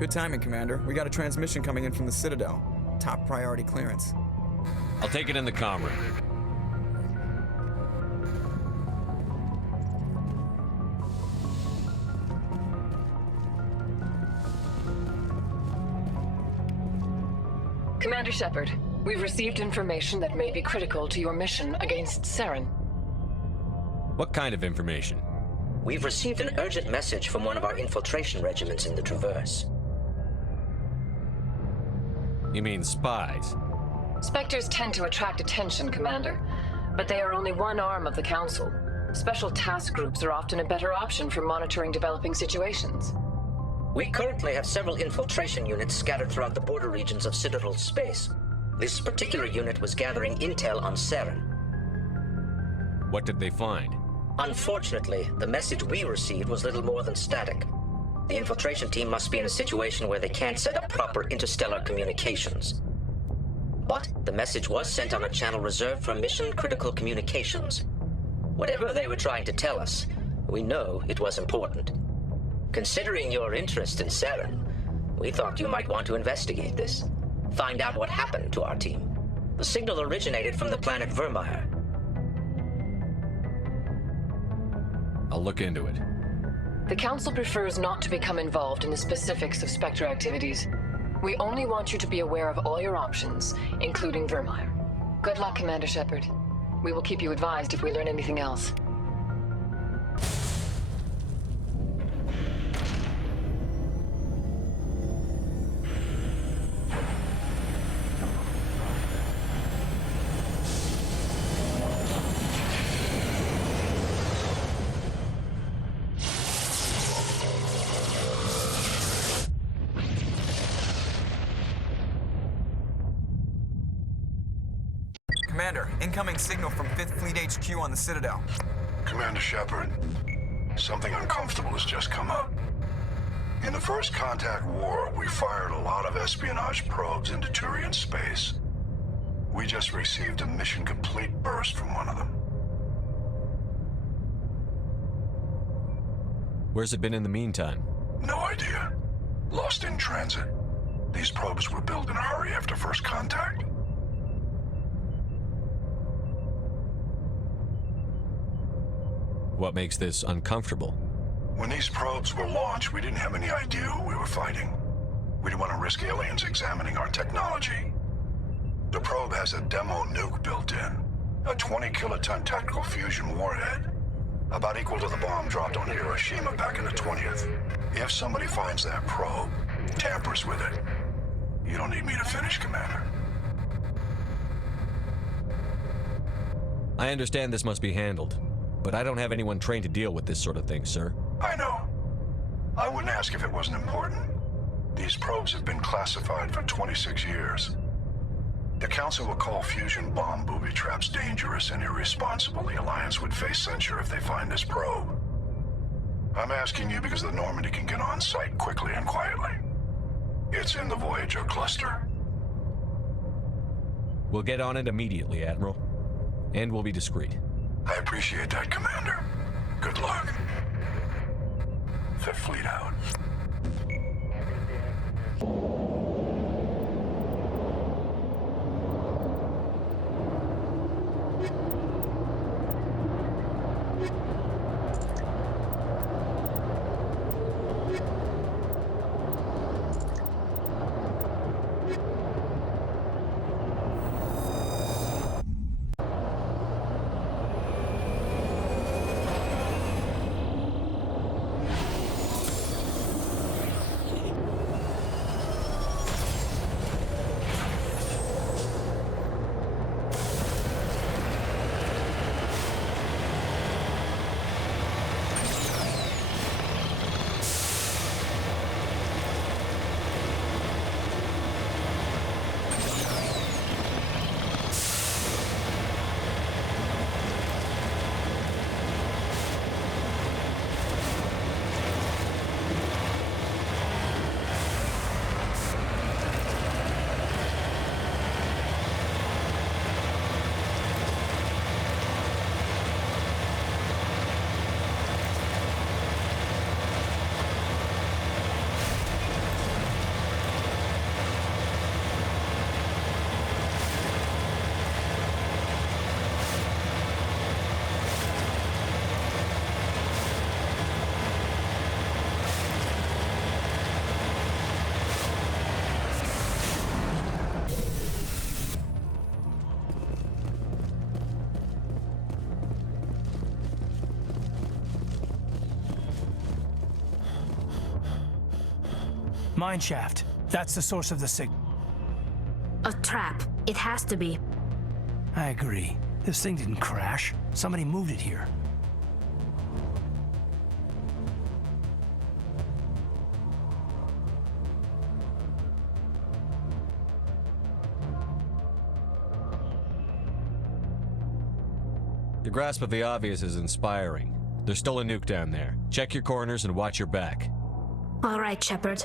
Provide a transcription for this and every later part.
Good timing, Commander. We got a transmission coming in from the Citadel. Top priority clearance. I'll take it in the comm room. Commander Shepard, we've received information that may be critical to your mission against Saren. What kind of information? We've received an urgent message from one of our infiltration regiments in the Traverse. You mean spies? Spectres tend to attract attention, Commander, but they are only one arm of the Council. Special task groups are often a better option for monitoring developing situations. We currently have several infiltration units scattered throughout the border regions of Citadel space. This particular unit was gathering intel on Saren. What did they find? Unfortunately, the message we received was little more than static. The infiltration team must be in a situation where they can't set up proper interstellar communications. But the message was sent on a channel reserved for mission-critical communications. Whatever they were trying to tell us, we know it was important. Considering your interest in Saren, we thought you might want to investigate this. Find out what happened to our team. The signal originated from the planet Vermeer. I'll look into it. The Council prefers not to become involved in the specifics of Spectre activities. We only want you to be aware of all your options, including Vermeer. Good luck, Commander Shepard. We will keep you advised if we learn anything else. Commander, incoming signal from 5th Fleet HQ on the Citadel. Commander Shepard, something uncomfortable has just come up. In the First Contact War, we fired a lot of espionage probes into Turian space. We just received a mission complete burst from one of them. Where's it been in the meantime? No idea. Lost in transit. These probes were built in a hurry after First Contact. What makes this uncomfortable? When these probes were launched, we didn't have any idea who we were fighting. We didn't want to risk aliens examining our technology. The probe has a demo nuke built in. A 20-kiloton tactical fusion warhead. About equal to the bomb dropped on Hiroshima back in the 20th. If somebody finds that probe, tampers with it, you don't need me to finish, Commander. I understand this must be handled, but I don't have anyone trained to deal with this sort of thing, sir. I know. I wouldn't ask if it wasn't important. These probes have been classified for 26 years. The Council will call fusion bomb booby traps dangerous and irresponsible. The Alliance would face censure if they find this probe. I'm asking you because the Normandy can get on site quickly and quietly. It's in the Voyager cluster. We'll get on it immediately, Admiral. And we'll be discreet. I appreciate that, Commander. Good luck. Fifth Fleet out. Mine shaft. That's the source of the signal. A trap. It has to be. I agree. This thing didn't crash. Somebody moved it here. Your grasp of the obvious is inspiring. There's still a nuke down there. Check your corners and watch your back. All right, Shepard.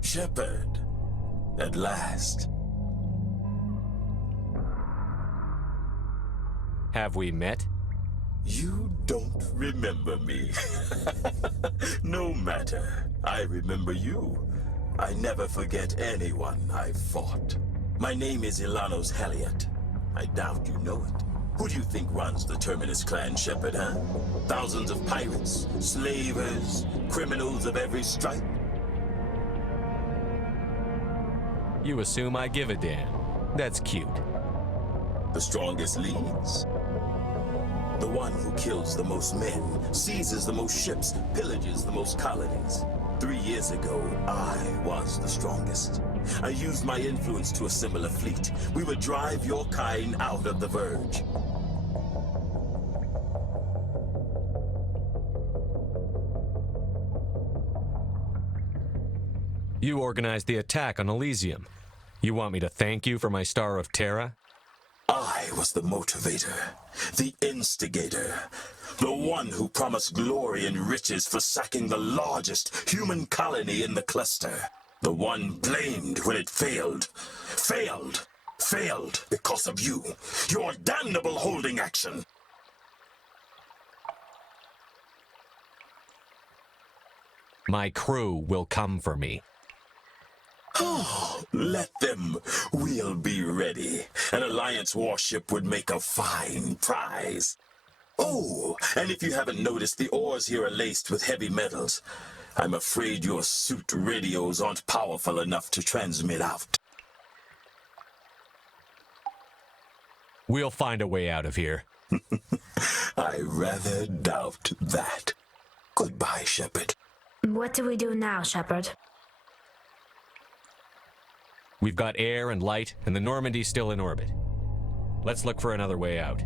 Shepard, at last. Have we met? You don't remember me. No matter. I remember you. I never forget anyone I've fought. My name is Ilanos Heliot. I doubt you know it. Who do you think runs the Terminus clan, Shepard, huh? Thousands of pirates, slavers, criminals of every stripe? You assume I give a damn. That's cute. The strongest leads. The one who kills the most men, seizes the most ships, pillages the most colonies. 3 years ago, I was the strongest. I used my influence to assemble a fleet. We would drive your kind out of the Verge. You organized the attack on Elysium. You want me to thank you for my Star of Terra? I was the motivator, the instigator, the one who promised glory and riches for sacking the largest human colony in the cluster. The one blamed when it failed. Failed because of you. Your damnable holding action. My crew will come for me. Oh, let them. We'll be ready. An Alliance warship would make a fine prize. Oh, and if you haven't noticed, the ores here are laced with heavy metals. I'm afraid your suit radios aren't powerful enough to transmit out. We'll find a way out of here. I rather doubt that. Goodbye, Shepard. What do we do now, Shepard? We've got air and light, and the Normandy's still in orbit. Let's look for another way out.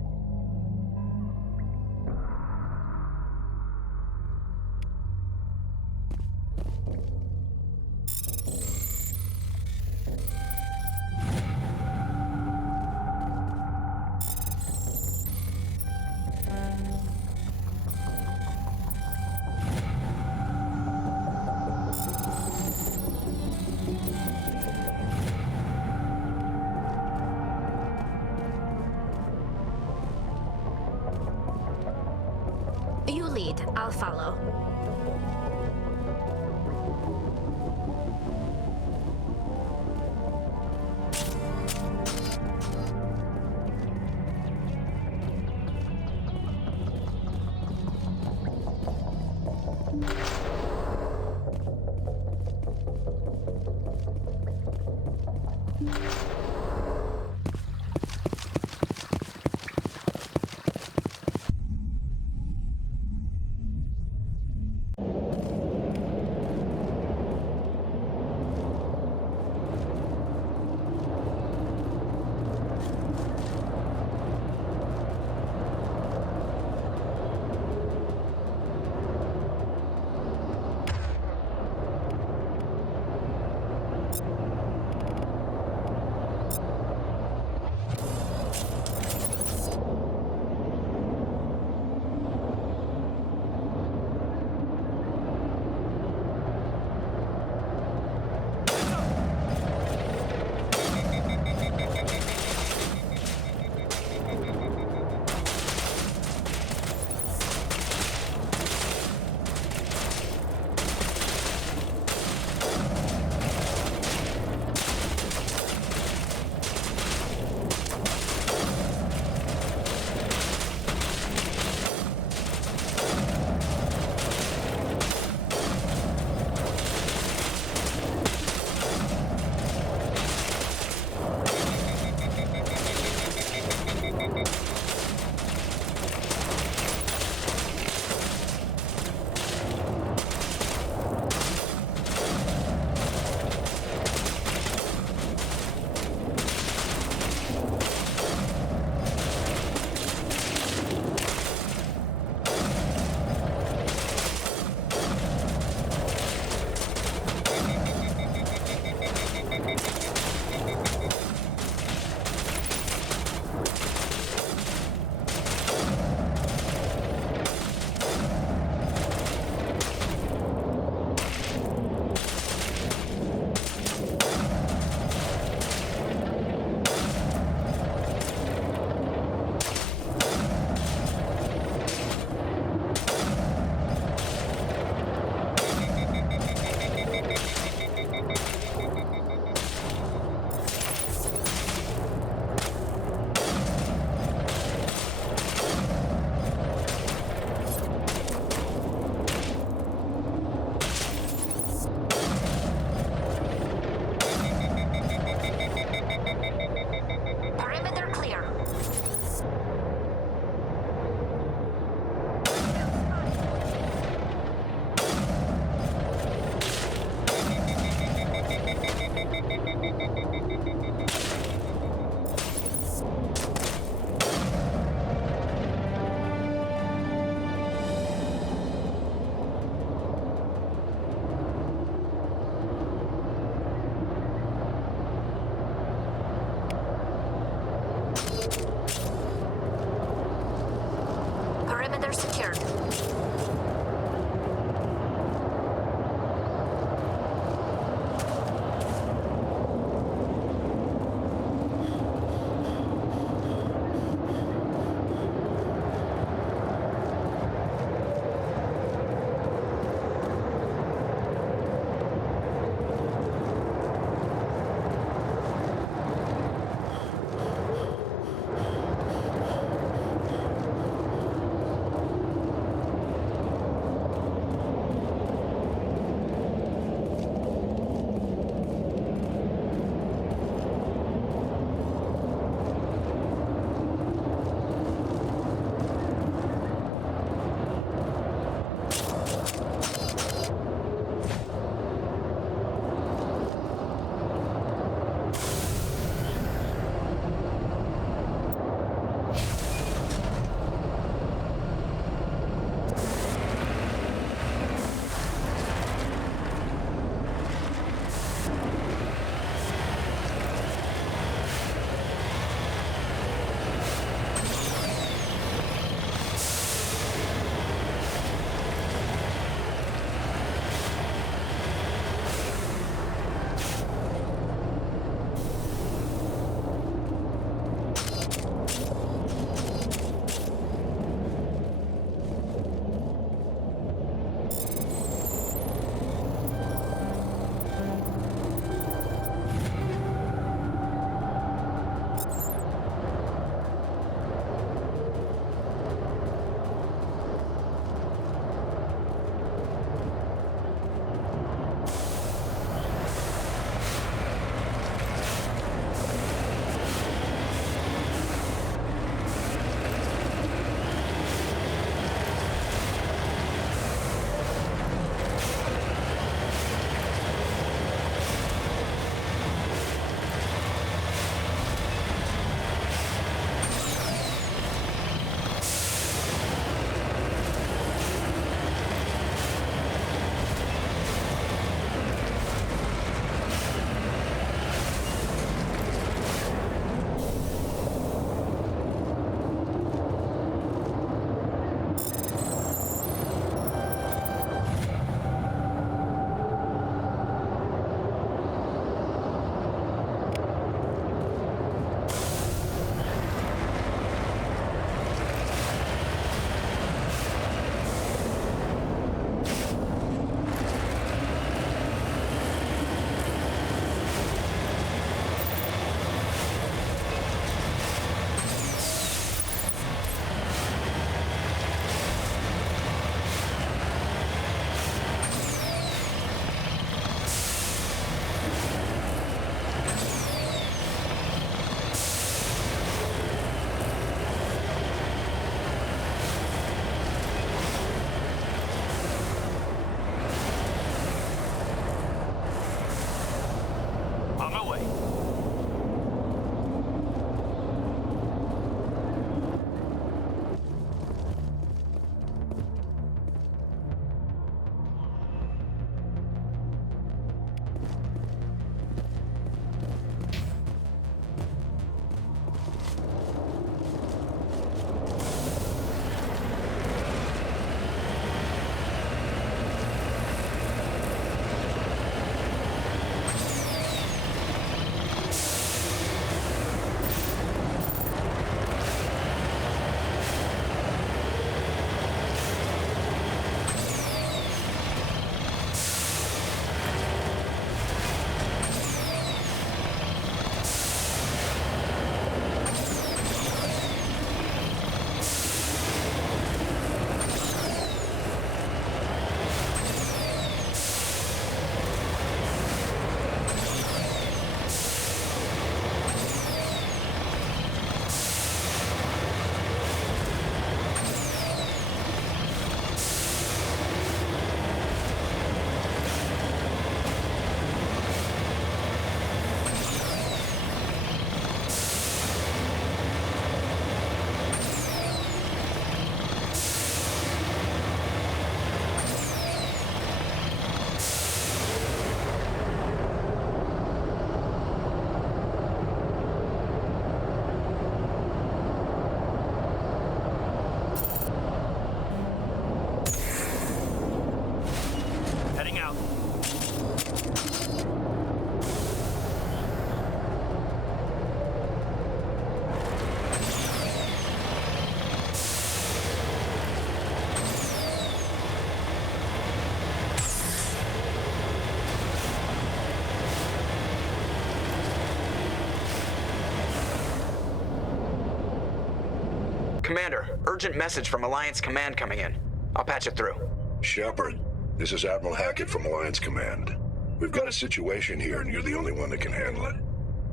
Commander, urgent message from Alliance Command coming in. I'll patch it through. Shepard, this is Admiral Hackett from Alliance Command. We've got a situation here, and you're the only one that can handle it.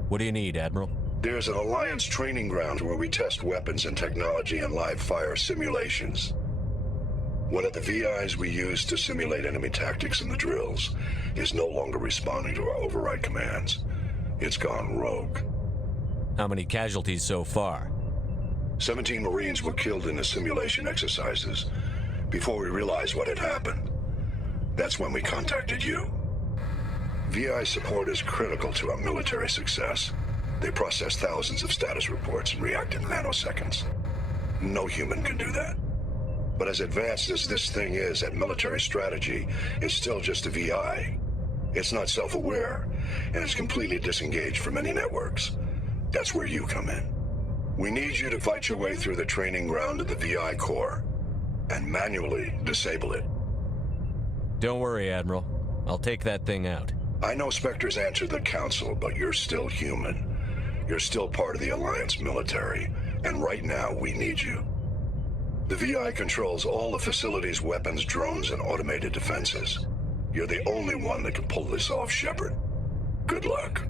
What do you need, Admiral? There's an Alliance training ground where we test weapons and technology in live fire simulations. One of the VIs we use to simulate enemy tactics in the drills is no longer responding to our override commands. It's gone rogue. How many casualties so far? 17 Marines were killed in the simulation exercises before we realized what had happened. That's when we contacted you. VI support is critical to our military success. They process thousands of status reports and react in nanoseconds. No human can do that. But as advanced as this thing is at military strategy, it's still just a VI. It's not self-aware, and it's completely disengaged from any networks. That's where you come in. We need you to fight your way through the training ground of the VI core and manually disable it. Don't worry, Admiral. I'll take that thing out. I know Spectres answered the Council, but you're still human. You're still part of the Alliance military, and right now we need you. The VI controls all the facility's weapons, drones, and automated defenses. You're the only one that can pull this off, Shepard. Good luck.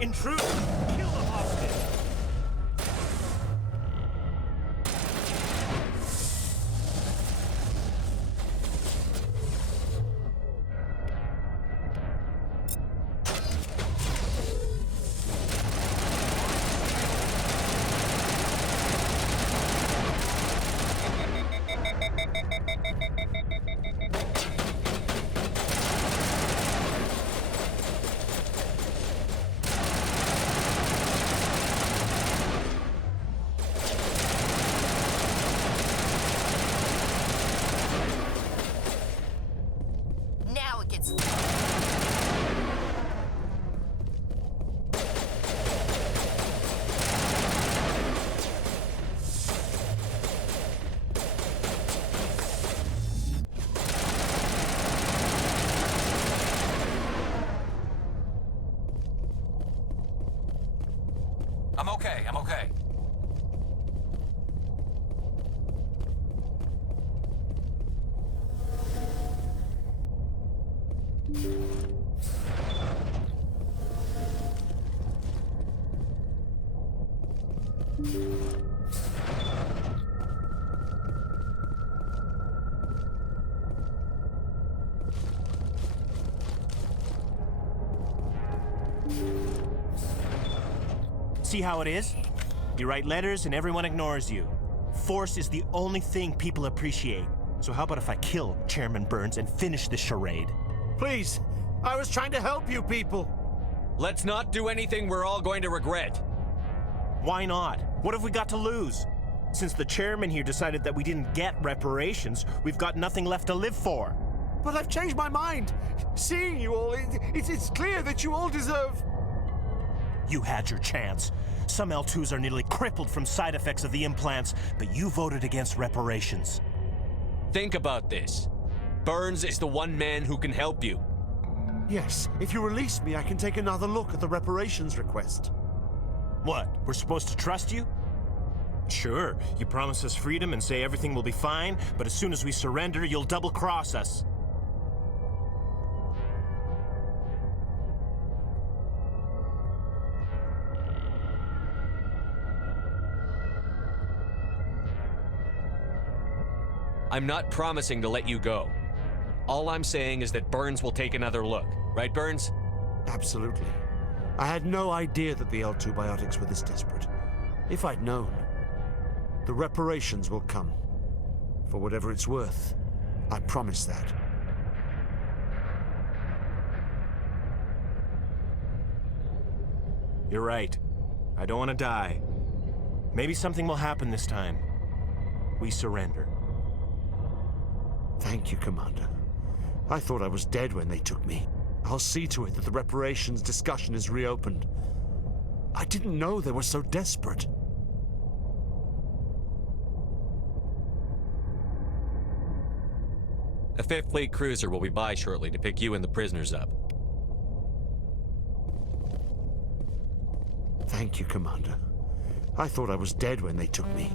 Intruder! Kill the hostage! Now it gets... I'm okay. See how it is? You write letters and everyone ignores you. Force is the only thing people appreciate. So how about if I kill Chairman Burns and finish this charade? Please, I was trying to help you people. Let's not do anything we're all going to regret. Why not? What have we got to lose? Since the chairman here decided that we didn't get reparations, we've got nothing left to live for. But I've changed my mind. Seeing you all, it's clear that you all deserve... You had your chance. Some L2s are nearly crippled from side effects of the implants, but you voted against reparations. Think about this. Burns is the one man who can help you. Yes, if you release me, I can take another look at the reparations request. What, we're supposed to trust you? Sure, you promise us freedom and say everything will be fine, but as soon as we surrender, you'll double-cross us. I'm not promising to let you go. All I'm saying is that Burns will take another look. Right, Burns? Absolutely. I had no idea that the L2 biotics were this desperate. If I'd known, the reparations will come. For whatever it's worth, I promise that. You're right. I don't want to die. Maybe something will happen this time. We surrender. Thank you, Commander. I thought I was dead when they took me. I'll see to it that the reparations discussion is reopened. I didn't know they were so desperate. A Fifth Fleet cruiser will be by shortly to pick you and the prisoners up. Thank you, Commander. I thought I was dead when they took me.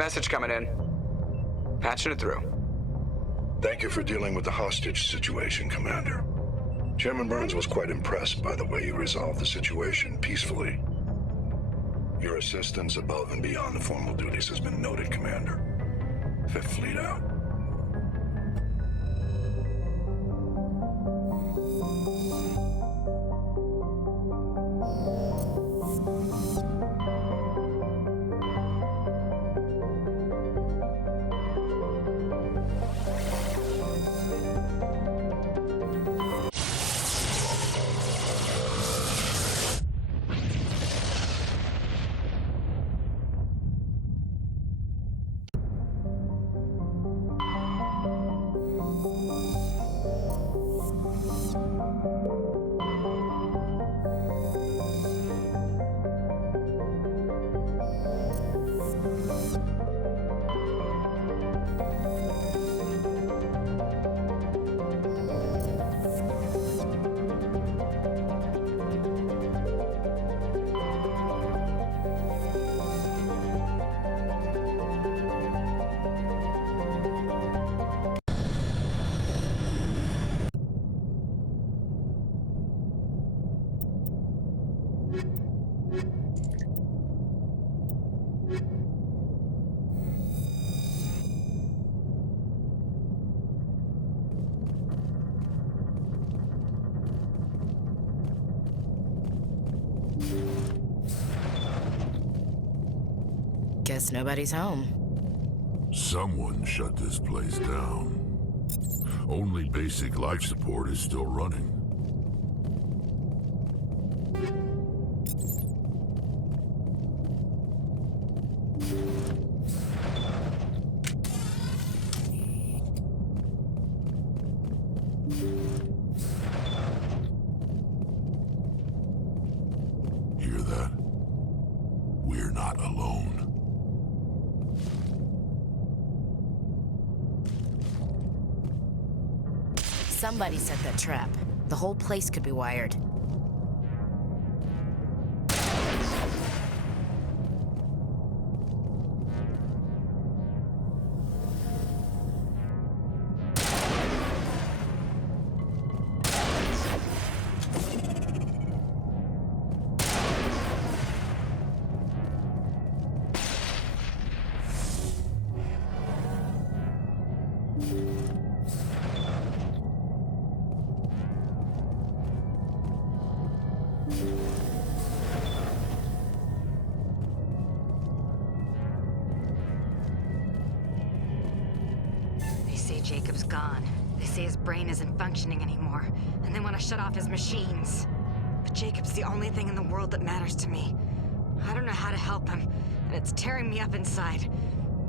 Message coming in. Patching it through. Thank you for dealing with the hostage situation, Commander. Chairman Burns was quite impressed by the way you resolved the situation peacefully. Your assistance above and beyond the formal duties has been noted, Commander. Fifth Fleet out. Guess nobody's home. Someone shut this place down. Only basic life support is still running. Hear that? We're not alone. Somebody set that trap. The whole place could be wired. They say Jacob's gone. They say his brain isn't functioning anymore, and they want to shut off his machines. But Jacob's the only thing in the world that matters to me. I don't know how to help him, and it's tearing me up inside.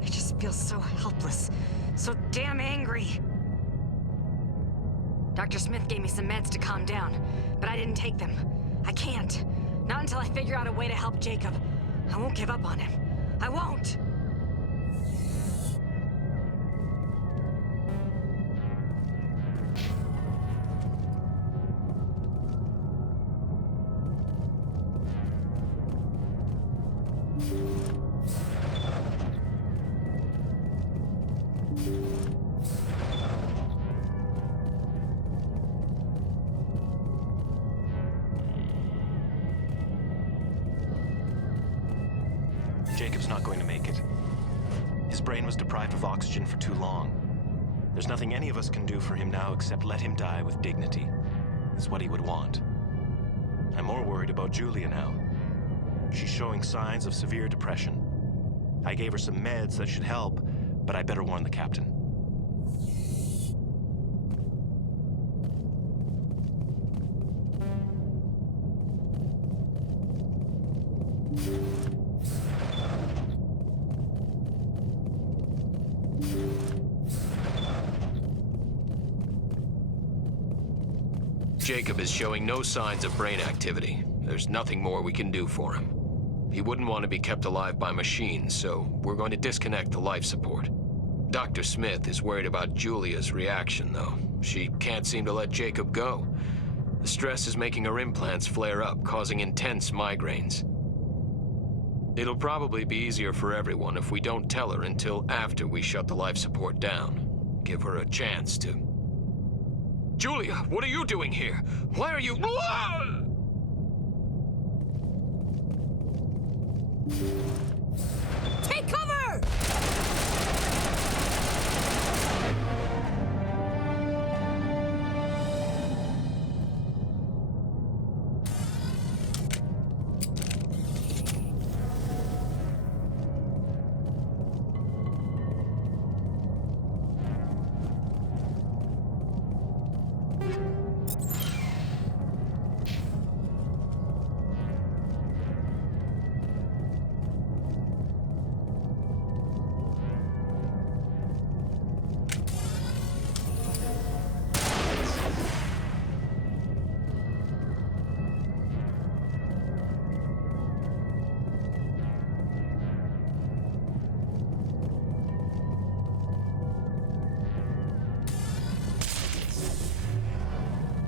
I just feel so helpless, so damn angry. Dr. Smith gave me some meds to calm down, but I didn't take them. I can't. Not until I figure out a way to help Jacob. I won't give up on him. I won't! Jacob's not going to make it. His brain was deprived of oxygen for too long. There's nothing any of us can do for him now except let him die with dignity. It's what he would want. I'm more worried about Julia now. She's showing signs of severe depression. I gave her some meds that should help, but I better warn the captain. Jacob is showing no signs of brain activity. There's nothing more we can do for him. He wouldn't want to be kept alive by machines, so we're going to disconnect the life support. Dr. Smith is worried about Julia's reaction, though. She can't seem to let Jacob go. The stress is making her implants flare up, causing intense migraines. It'll probably be easier for everyone if we don't tell her until after we shut the life support down. Give her a chance to... Julia, what are you doing here? Why are you... Take cover!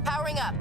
Powering up.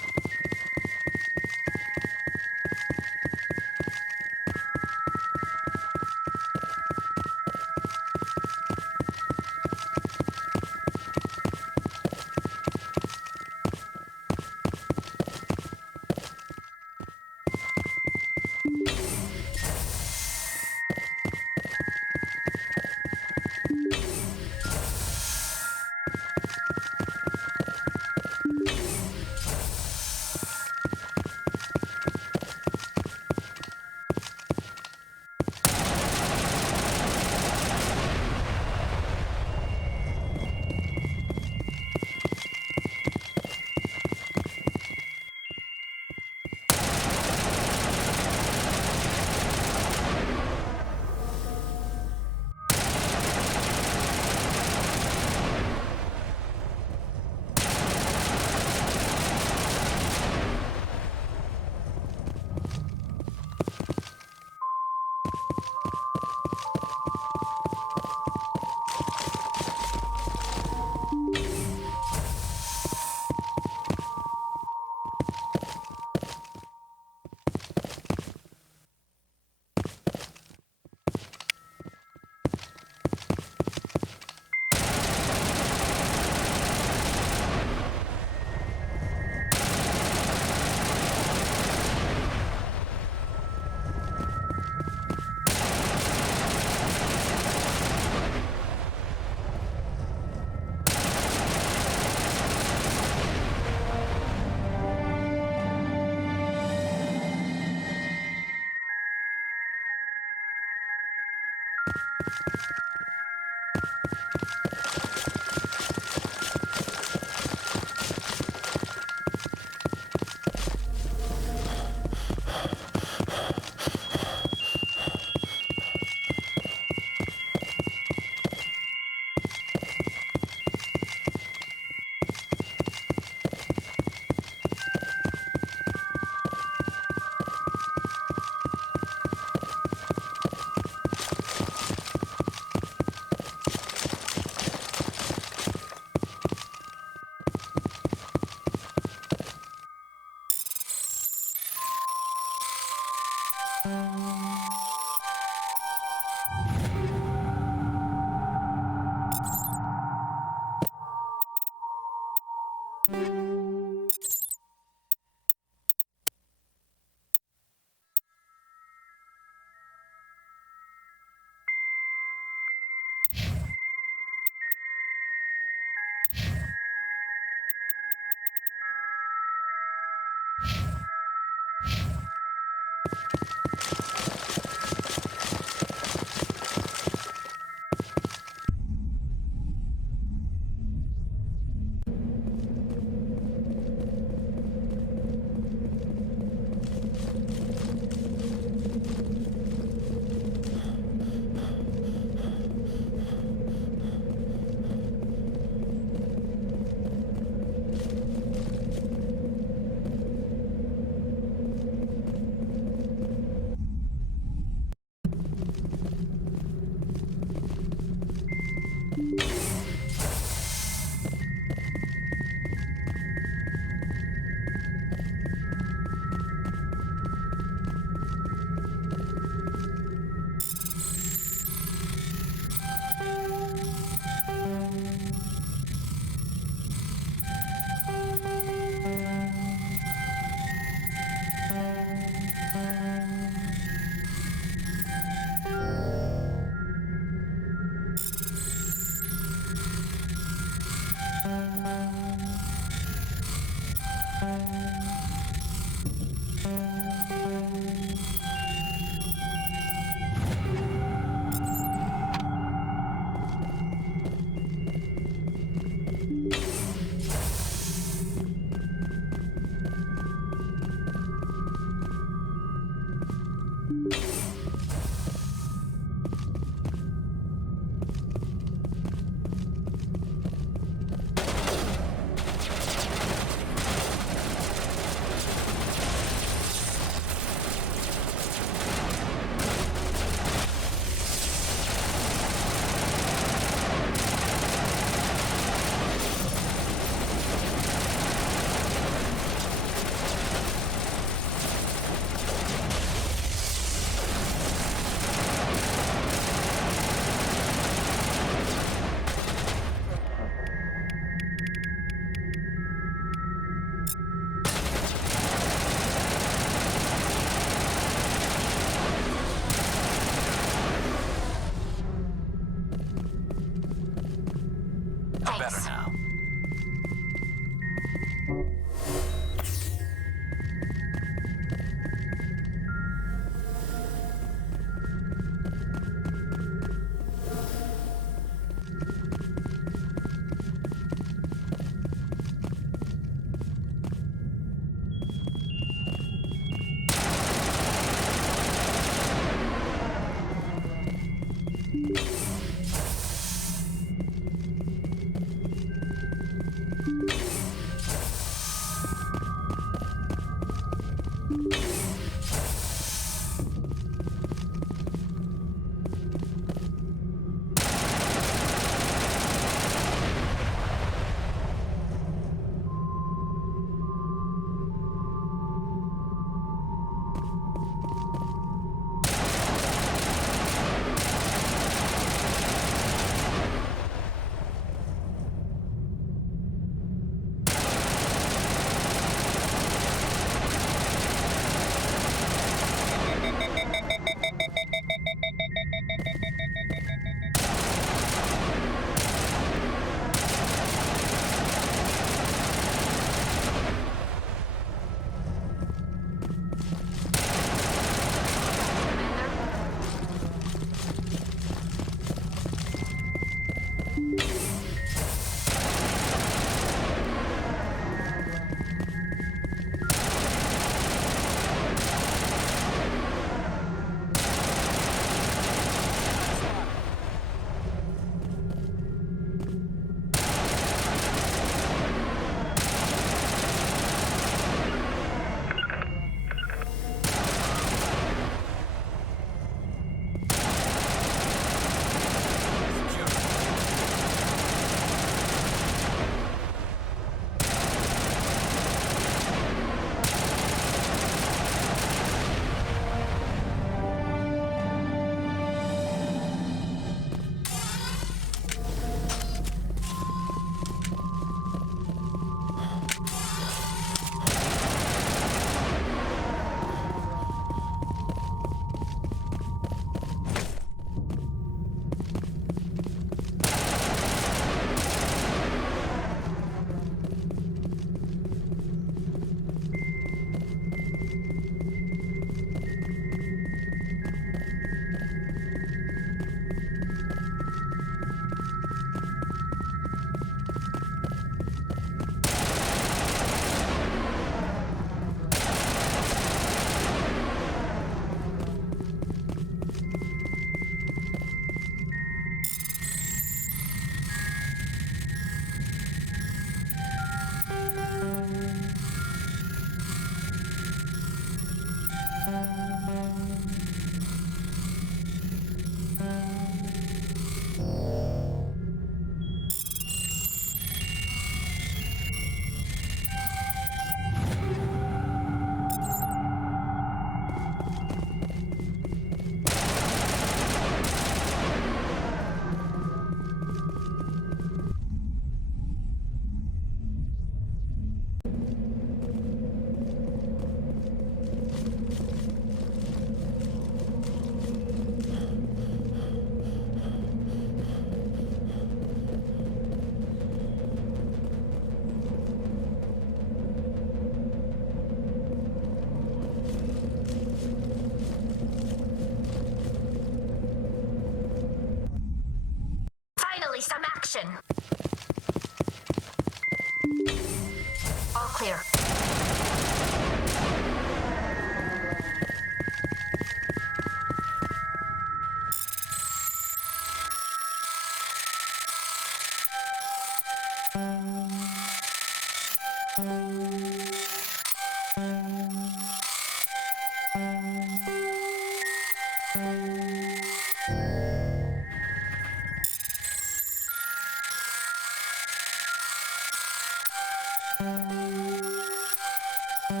Good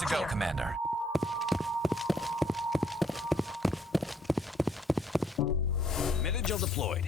to go, Commander. Metagel deployed.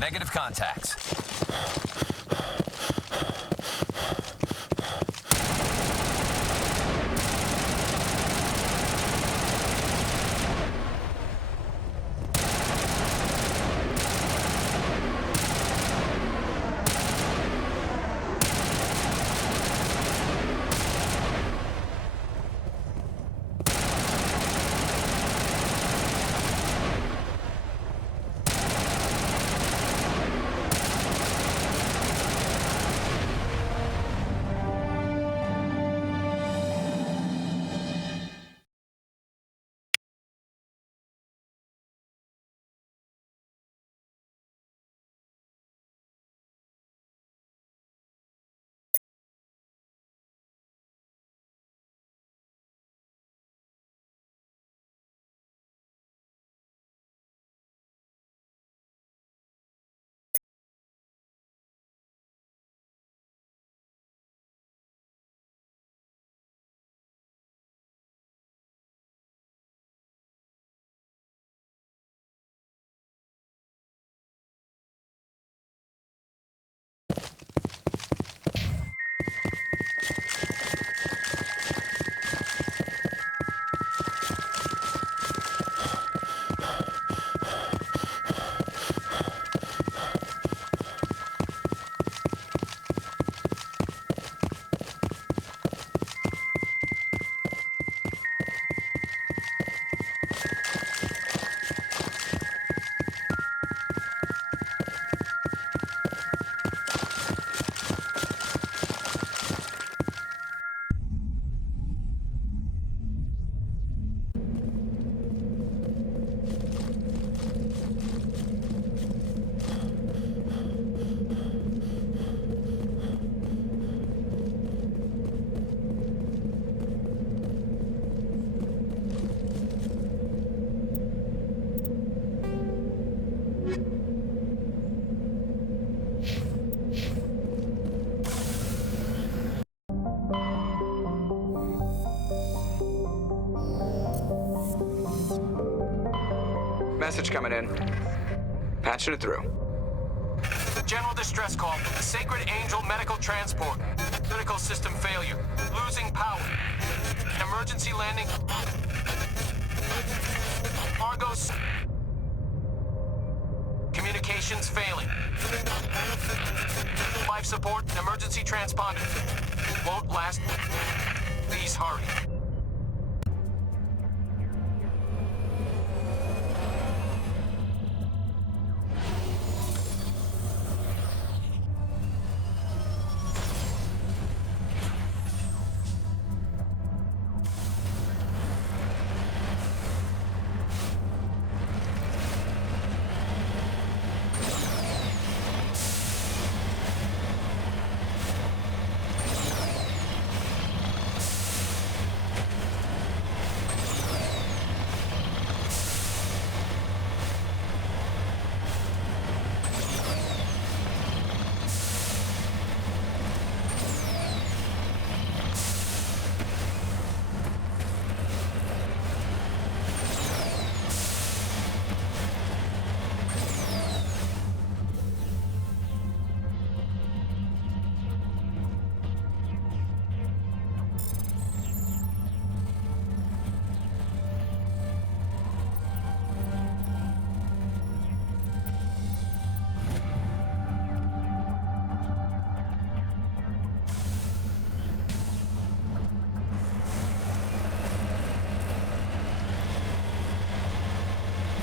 Negative contacts. message coming in. Patching it through. General distress call. Sacred Angel medical transport. Critical system failure. Losing power. Emergency landing. Argos. Communications failing. Life support. Emergency transponder. Won't last. Please hurry.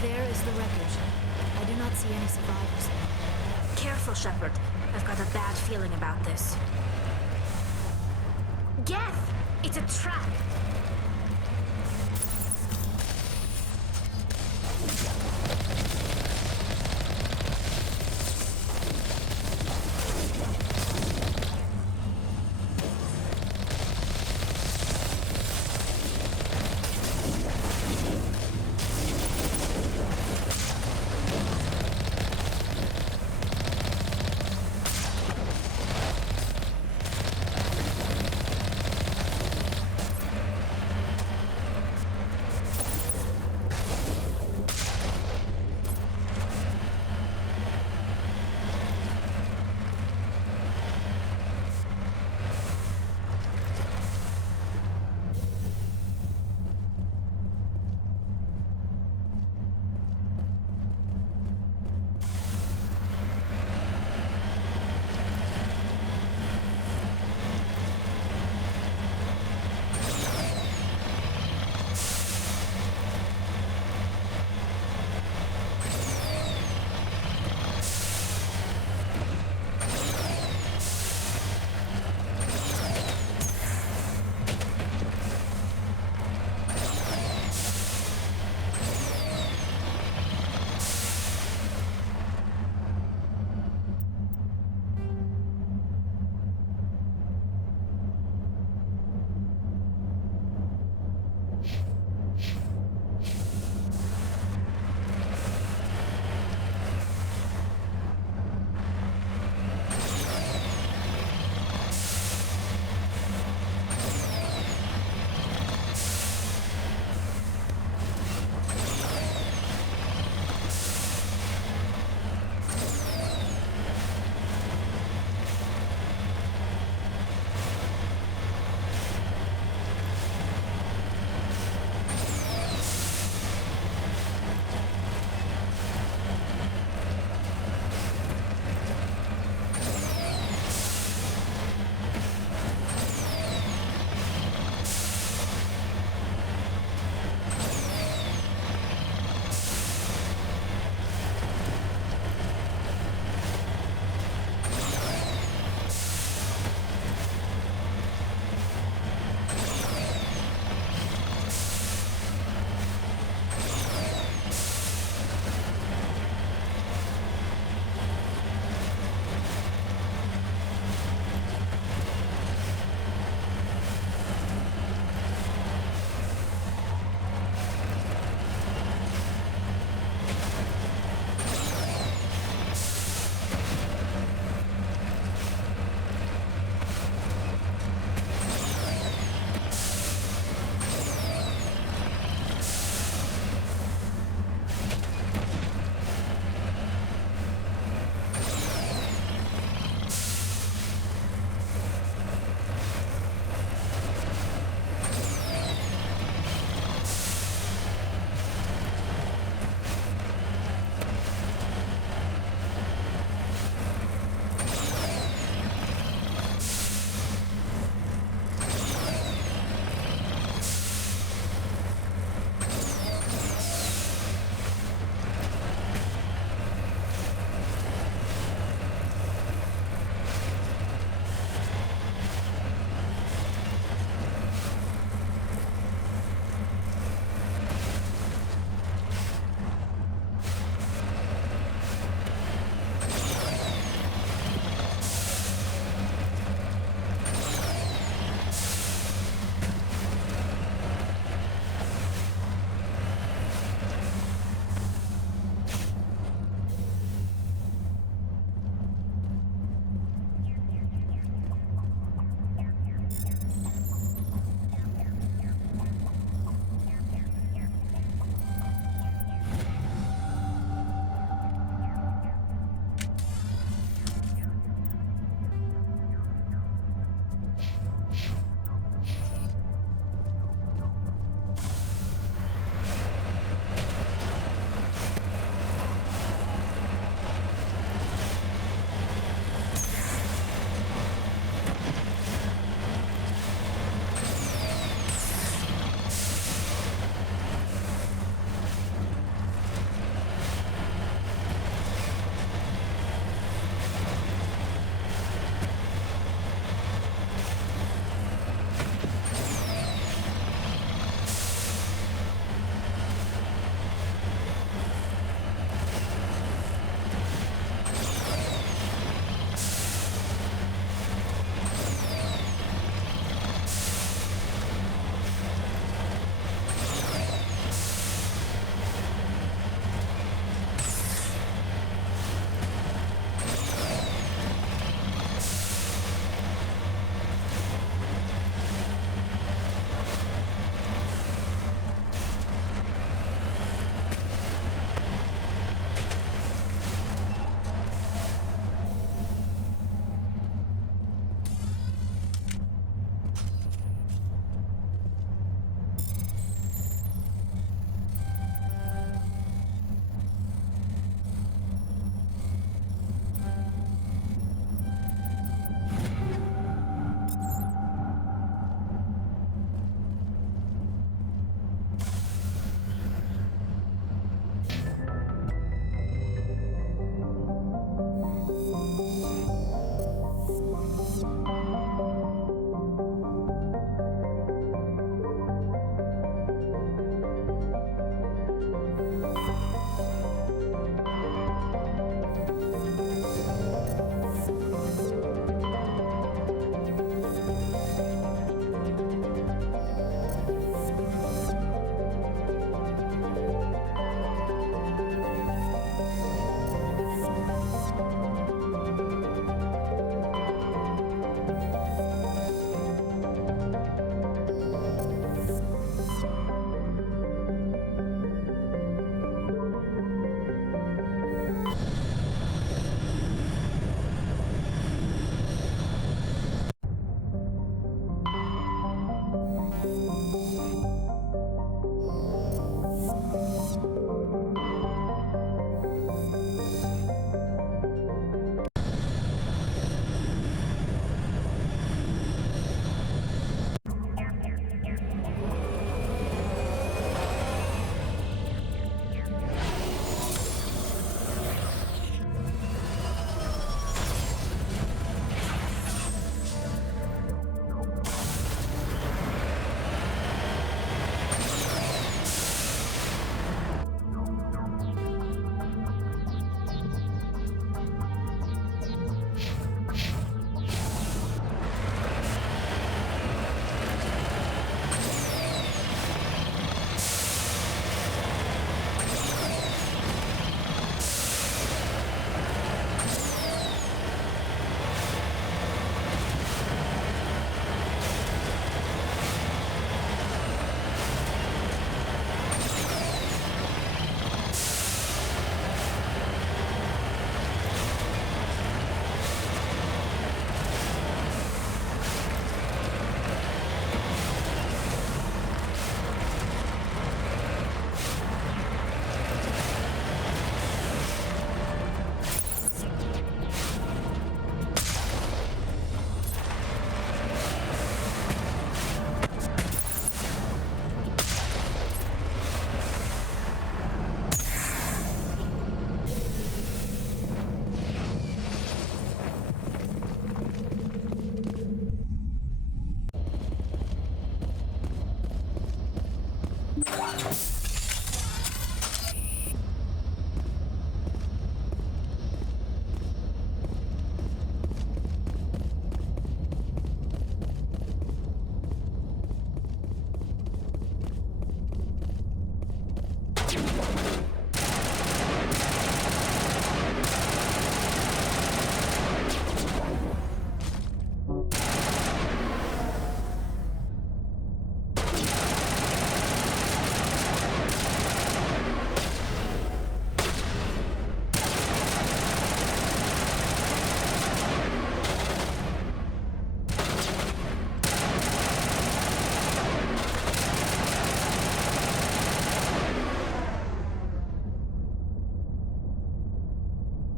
There is the wreckage. I do not see any survivors. Careful, Shepard. I've got a bad feeling about this. Geth! It's a trap!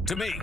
To me!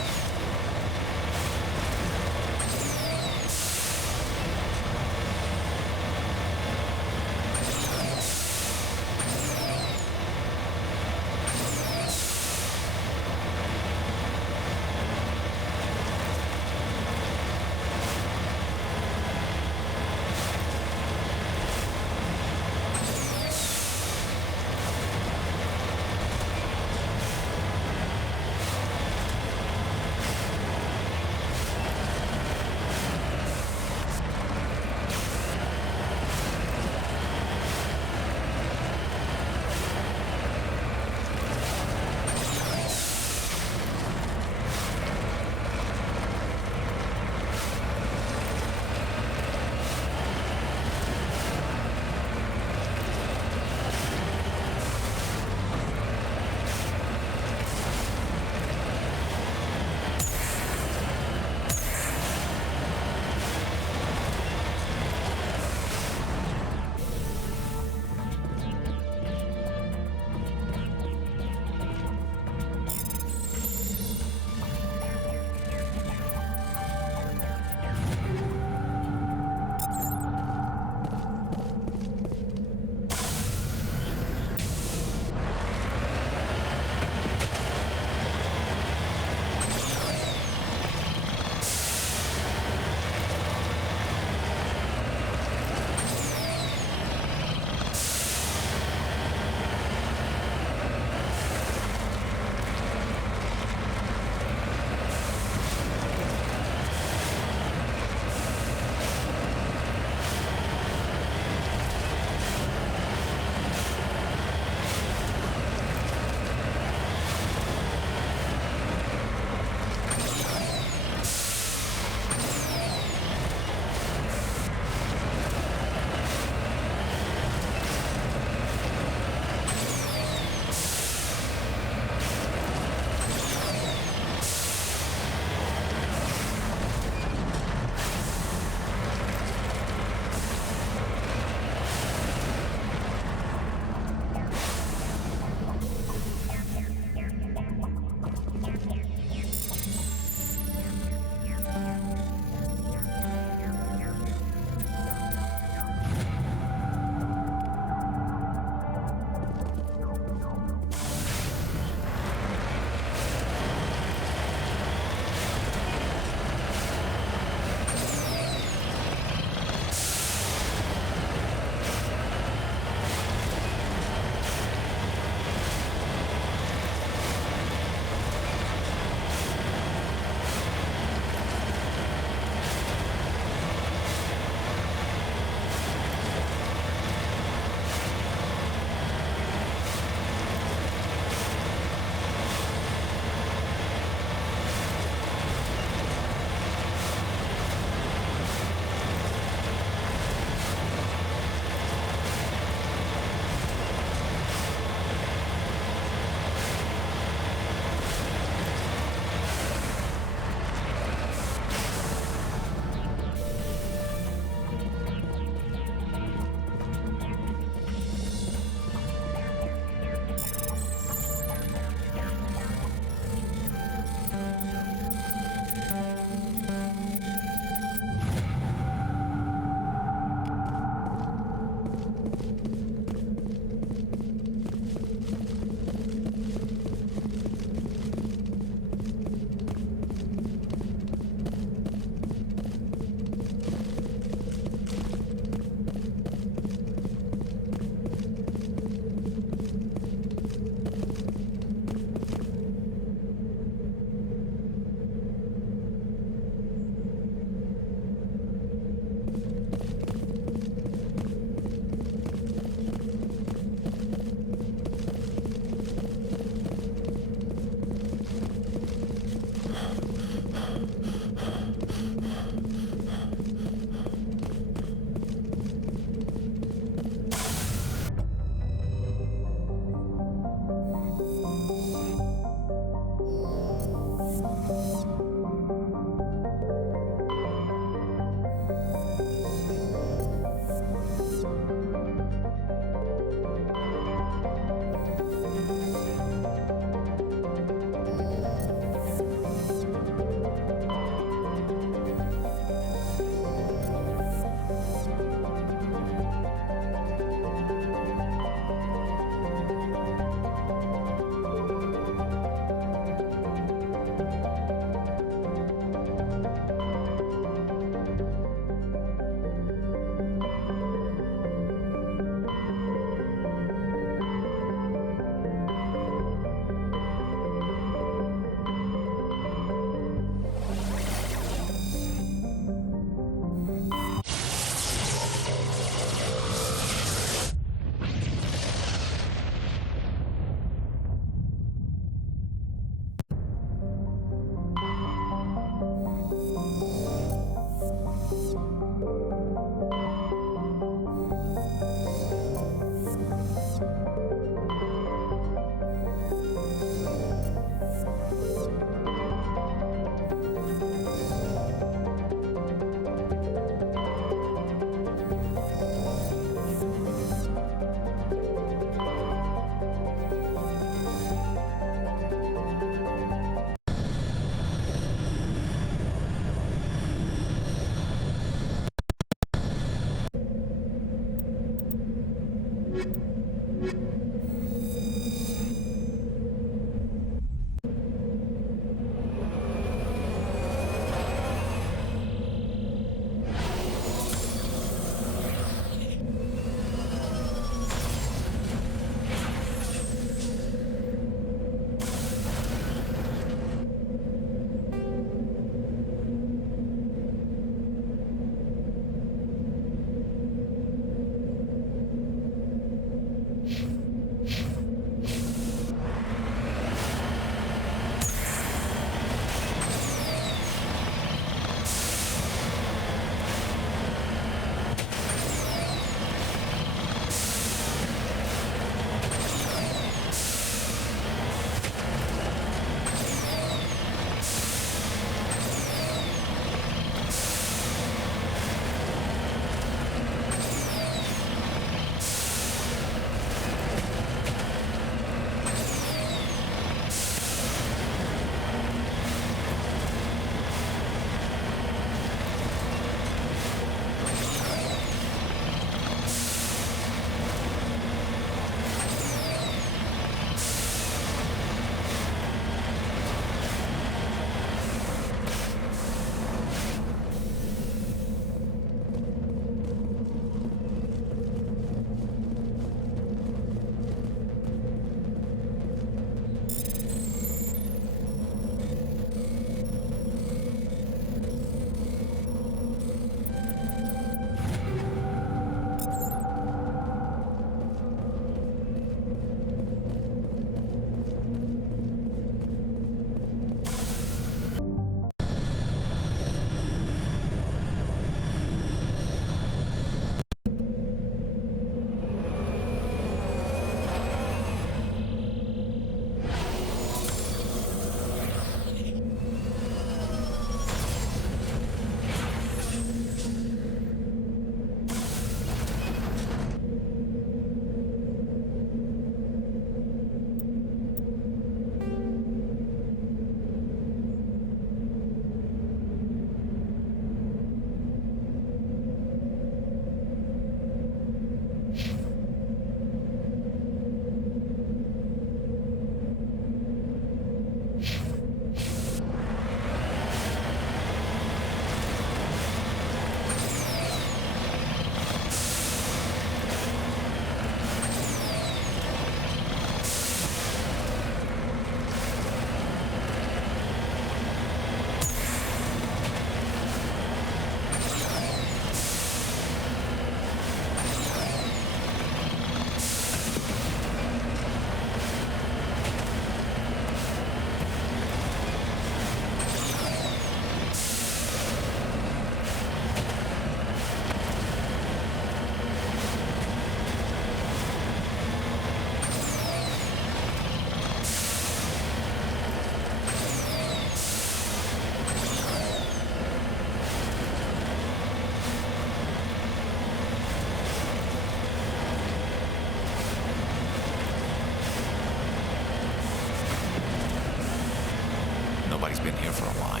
Nobody's been here for a while.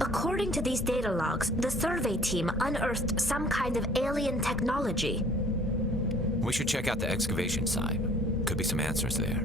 According to these data logs, the survey team unearthed some kind of alien technology. We should check out the excavation site. Could be some answers there.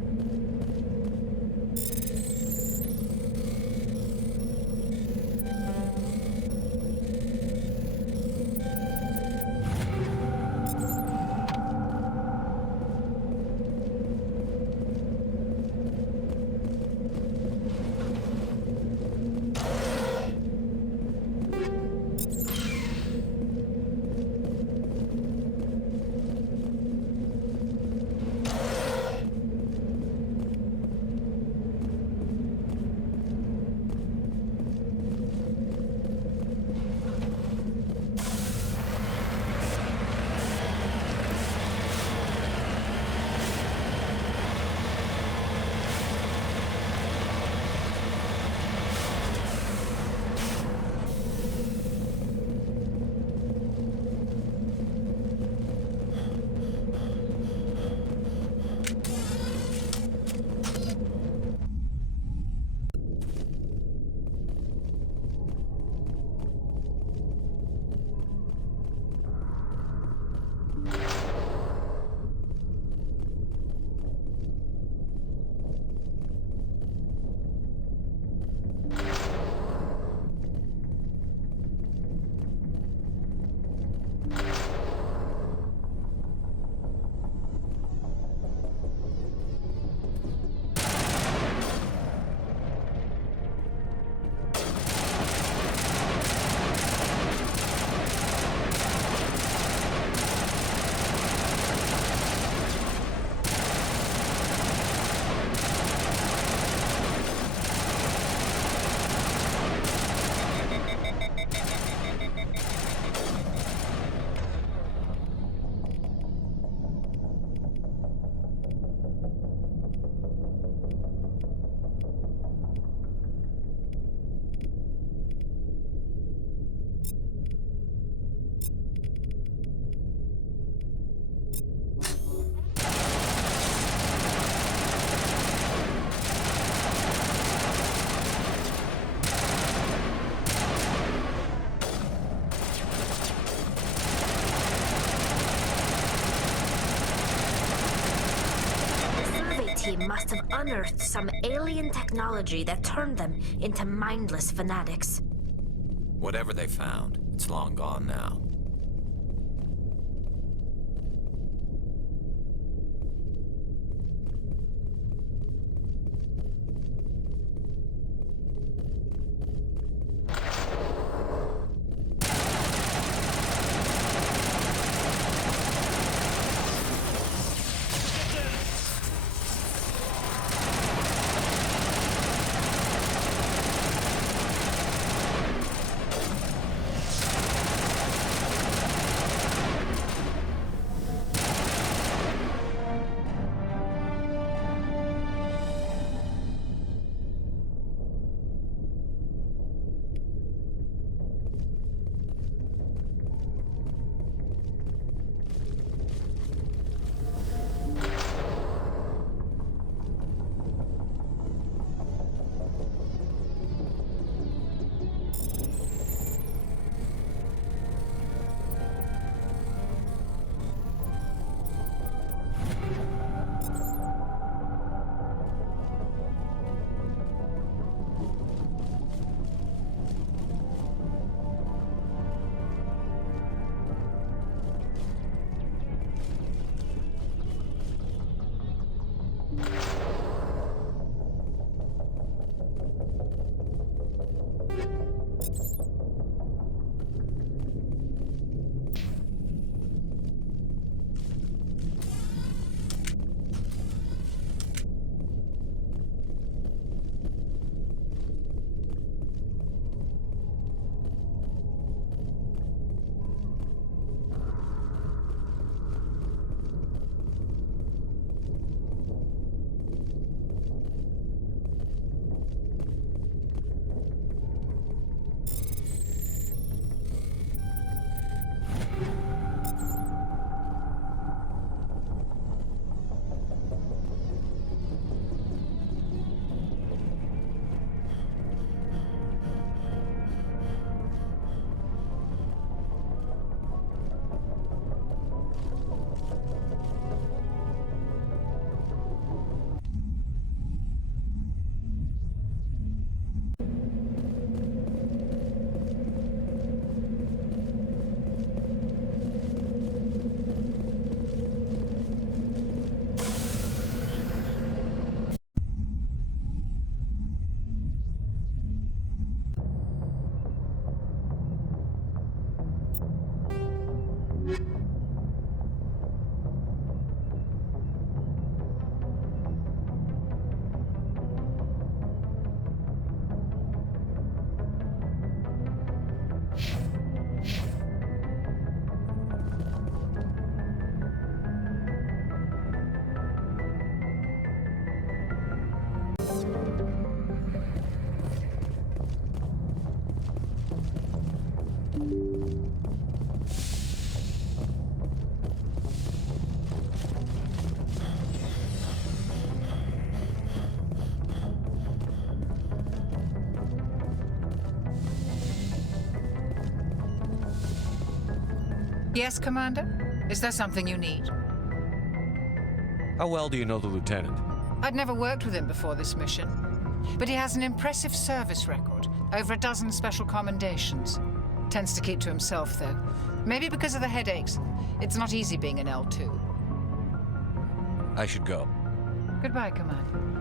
team must have unearthed some alien technology that turned them into mindless fanatics. Whatever they found, it's long gone now. Yes, Commander? Is there something you need? How well do you know the lieutenant? I'd never worked with him before this mission, but he has an impressive service record, over a dozen special commendations. Tends to keep to himself, though. Maybe because of the headaches. It's not easy being an L2. I should go. Goodbye, Commander.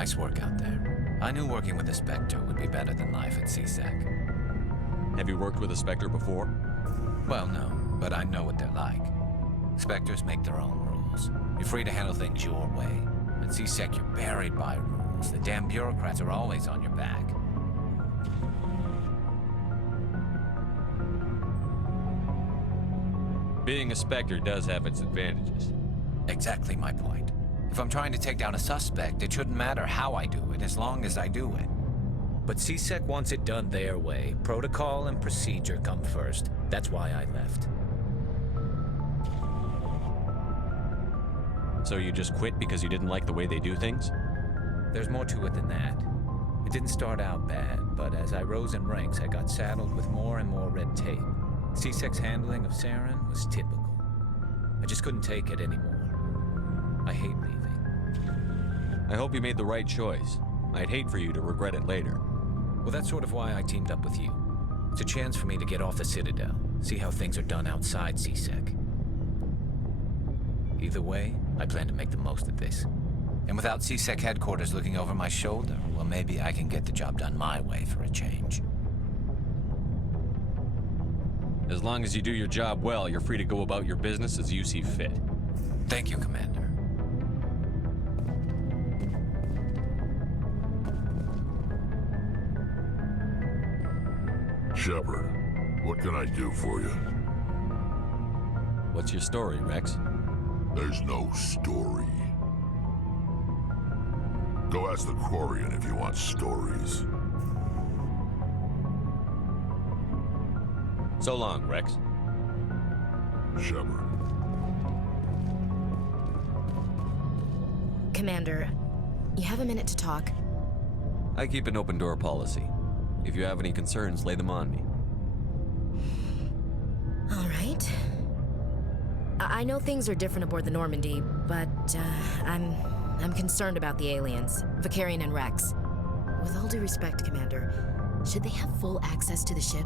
Nice work out there. I knew working with a Spectre would be better than life at CSEC. Have you worked with a Spectre before? Well, no, but I know what they're like. Spectres make their own rules. You're free to handle things your way. At CSEC, you're buried by rules. The damn bureaucrats are always on your back. Being a Spectre does have its advantages. Exactly my point. If I'm trying to take down a suspect, it shouldn't matter how I do it, as long as I do it. But CSEC wants it done their way. Protocol and procedure come first. That's why I left. So you just quit because you didn't like the way they do things? There's more to it than that. It didn't start out bad, but as I rose in ranks, I got saddled with more and more red tape. CSEC's handling of Saren was typical. I just couldn't take it anymore. I hate leaving. I hope you made the right choice. I'd hate for you to regret it later. Well, that's sort of why I teamed up with you. It's a chance for me to get off the Citadel, see how things are done outside CSEC. Either way, I plan to make the most of this. And without CSEC headquarters looking over my shoulder, well, maybe I can get the job done my way for a change. As long as you do your job well, you're free to go about your business as you see fit. Thank you, Commander. Shepard, what can I do for you? What's your story, Rex? There's no story. Go ask the Quarian if you want stories. So long, Rex. Shepard. Commander, you have a minute to talk? I keep an open door policy. If you have any concerns, lay them on me. All right. I know things are different aboard the Normandy, but I'm concerned about the aliens, Vicarian and Rex. With all due respect, Commander, should they have full access to the ship?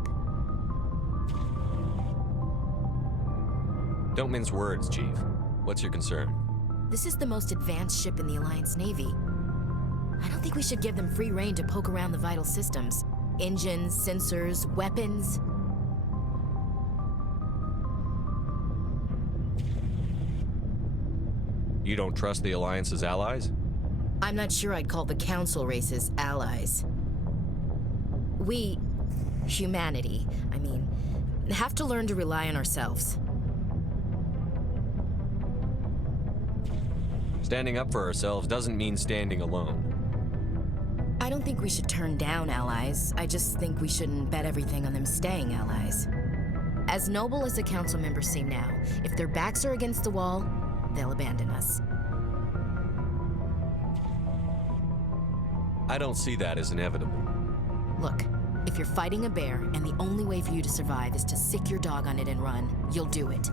Don't mince words, Chief. What's your concern? This is the most advanced ship in the Alliance Navy. I don't think we should give them free rein to poke around the vital systems. Engines, sensors, weapons. You don't trust the Alliance's allies? I'm not sure I'd call the Council races allies. We, humanity, I mean, have to learn to rely on ourselves. Standing up for ourselves doesn't mean standing alone. I don't think we should turn down allies. I just think we shouldn't bet everything on them staying allies. As noble as the Council members seem now, if their backs are against the wall, they'll abandon us. I don't see that as inevitable. Look, if you're fighting a bear and the only way for you to survive is to sick your dog on it and run, you'll do it.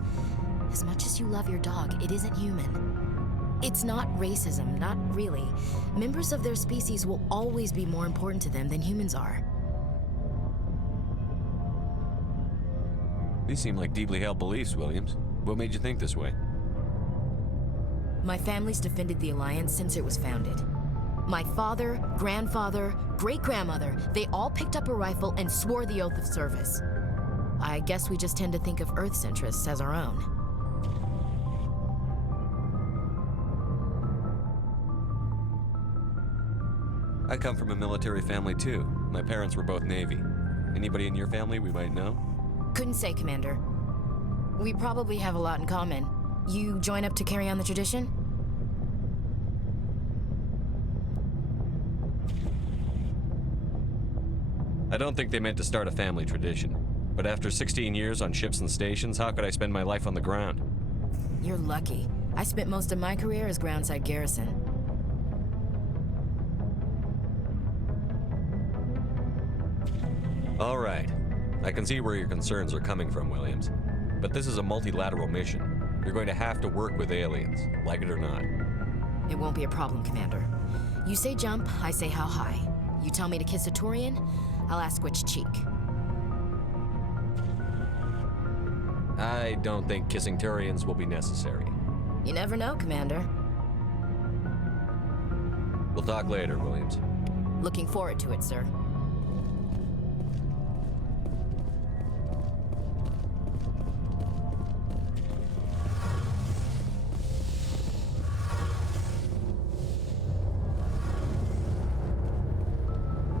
As much as you love your dog, it isn't human. It's not racism, not really. Members of their species will always be more important to them than humans are. These seem like deeply held beliefs, Williams. What made you think this way? My family's defended the Alliance since it was founded. My father, grandfather, great-grandmother, they all picked up a rifle and swore the oath of service. I guess we just tend to think of Earth's interests as our own. I come from a military family too. My parents were both Navy. Anybody in your family we might know? Couldn't say, Commander. We probably have a lot in common. You join up to carry on the tradition? I don't think they meant to start a family tradition. But after 16 years on ships and stations, how could I spend my life on the ground? You're lucky. I spent most of my career as groundside garrison. All right. I can see where your concerns are coming from, Williams. But this is a multilateral mission. You're going to have to work with aliens, like it or not. It won't be a problem, Commander. You say jump, I say how high. You tell me to kiss a Turian, I'll ask which cheek. I don't think kissing Turians will be necessary. You never know, Commander. We'll talk later, Williams. Looking forward to it, sir.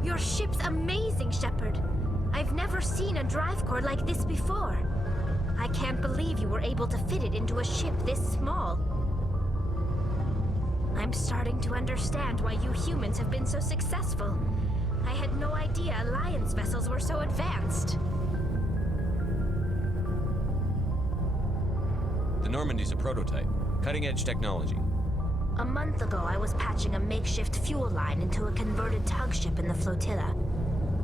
Your ship's amazing, Shepard. I've never seen a drive core like this before. I can't believe you were able to fit it into a ship this small. I'm starting to understand why you humans have been so successful. I had no idea Alliance vessels were so advanced. The Normandy's a prototype. Cutting-edge technology. A month ago, I was patching a makeshift fuel line into a converted tug ship in the flotilla.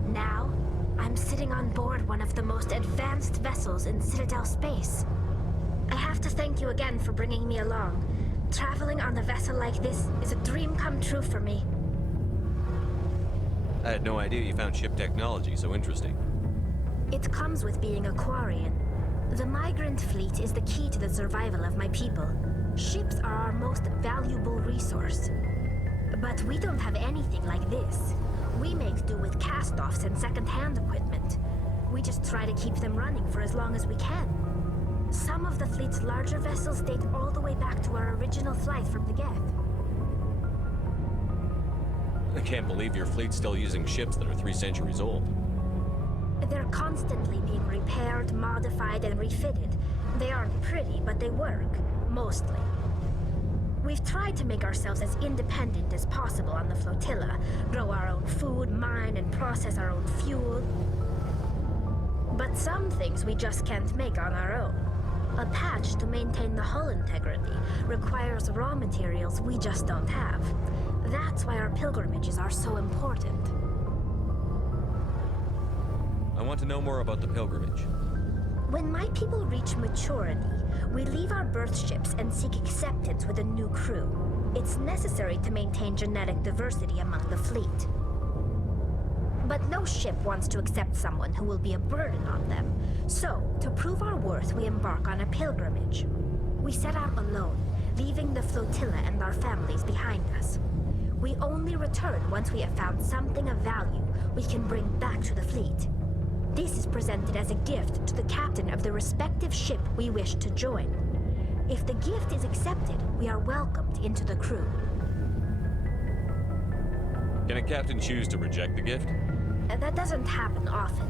Now, I'm sitting on board one of the most advanced vessels in Citadel space. I have to thank you again for bringing me along. Traveling on a vessel like this is a dream come true for me. I had no idea you found ship technology so interesting. It comes with being a Quarian. The migrant fleet is the key to the survival of my people. Ships are our most valuable resource. But we don't have anything like this. We make do with cast-offs and second-hand equipment. We just try to keep them running for as long as we can. Some of the fleet's larger vessels date all the way back to our original flight from the Geth. I can't believe your fleet's still using ships that are 3 centuries old. They're constantly being repaired, modified, and refitted. They aren't pretty, but they work. Mostly. We've tried to make ourselves as independent as possible on the flotilla, grow our own food, mine and process our own fuel. But some things we just can't make on our own. A patch to maintain the hull integrity requires raw materials we just don't have. That's why our pilgrimages are so important. I want to know more about the pilgrimage. When my people reach maturity, we leave our birth ships and seek acceptance with a new crew. It's necessary to maintain genetic diversity among the fleet. But no ship wants to accept someone who will be a burden on them. So, to prove our worth, we embark on a pilgrimage. We set out alone, leaving the flotilla and our families behind us. We only return once we have found something of value we can bring back to the fleet. This is presented as a gift to the captain of the respective ship we wish to join. If the gift is accepted, we are welcomed into the crew. Can a captain choose to reject the gift? That doesn't happen often.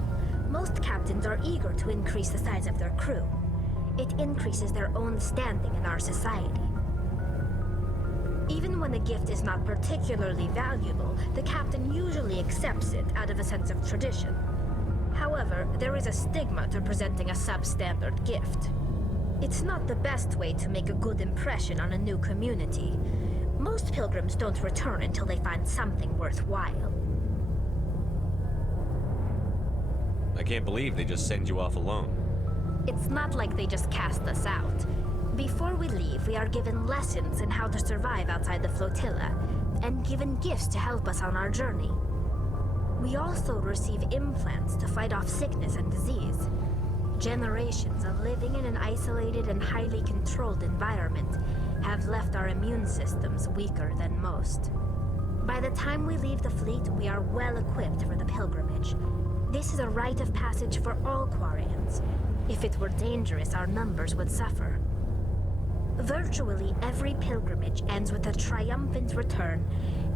Most captains are eager to increase the size of their crew. It increases their own standing in our society. Even when a gift is not particularly valuable, the captain usually accepts it out of a sense of tradition. However, there is a stigma to presenting a substandard gift. It's not the best way to make a good impression on a new community. Most pilgrims don't return until they find something worthwhile. I can't believe they just send you off alone. It's not like they just cast us out. Before we leave, we are given lessons in how to survive outside the flotilla, and given gifts to help us on our journey. We also receive implants to fight off sickness and disease. Generations of living in an isolated and highly controlled environment have left our immune systems weaker than most. By the time we leave the fleet, we are well equipped for the pilgrimage. This is a rite of passage for all Quarians. If it were dangerous, our numbers would suffer. Virtually every pilgrimage ends with a triumphant return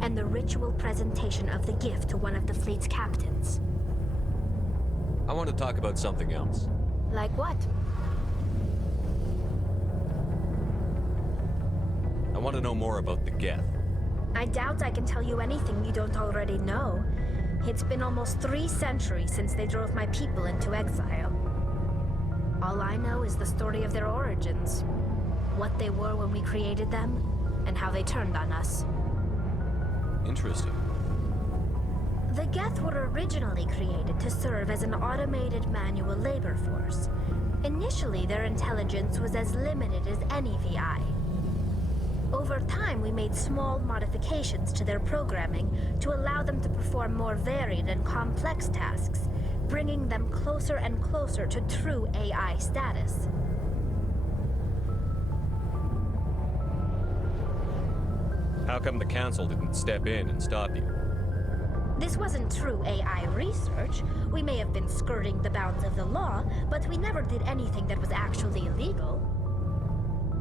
and the ritual presentation of the gift to one of the fleet's captains. I want to talk about something else. Like what? I want to know more about the Geth. I doubt I can tell you anything you don't already know. It's been almost 3 centuries since they drove my people into exile. All I know is the story of their origins. What they were when we created them, and how they turned on us. Interesting. The Geth were originally created to serve as an automated manual labor force. Initially, their intelligence was as limited as any VI. Over time, we made small modifications to their programming to allow them to perform more varied and complex tasks, bringing them closer and closer to true AI status. How come the Council didn't step in and stop you? This wasn't true AI research. We may have been skirting the bounds of the law, but we never did anything that was actually illegal.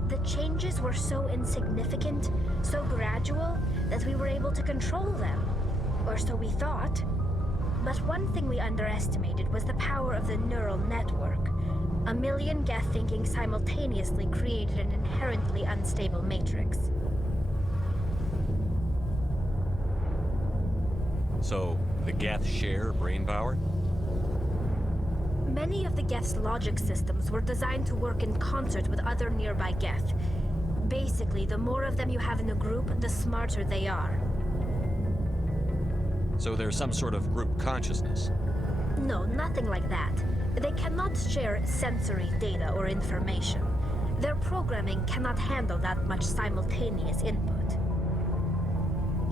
The changes were so insignificant, so gradual, that we were able to control them. Or so we thought. But one thing we underestimated was the power of the neural network. A million Geth thinking simultaneously created an inherently unstable matrix. So, the Geth share brain power? Many of the Geth's logic systems were designed to work in concert with other nearby Geth. Basically, the more of them you have in a group, the smarter they are. So there's some sort of group consciousness? No, nothing like that. They cannot share sensory data or information. Their programming cannot handle that much simultaneous input.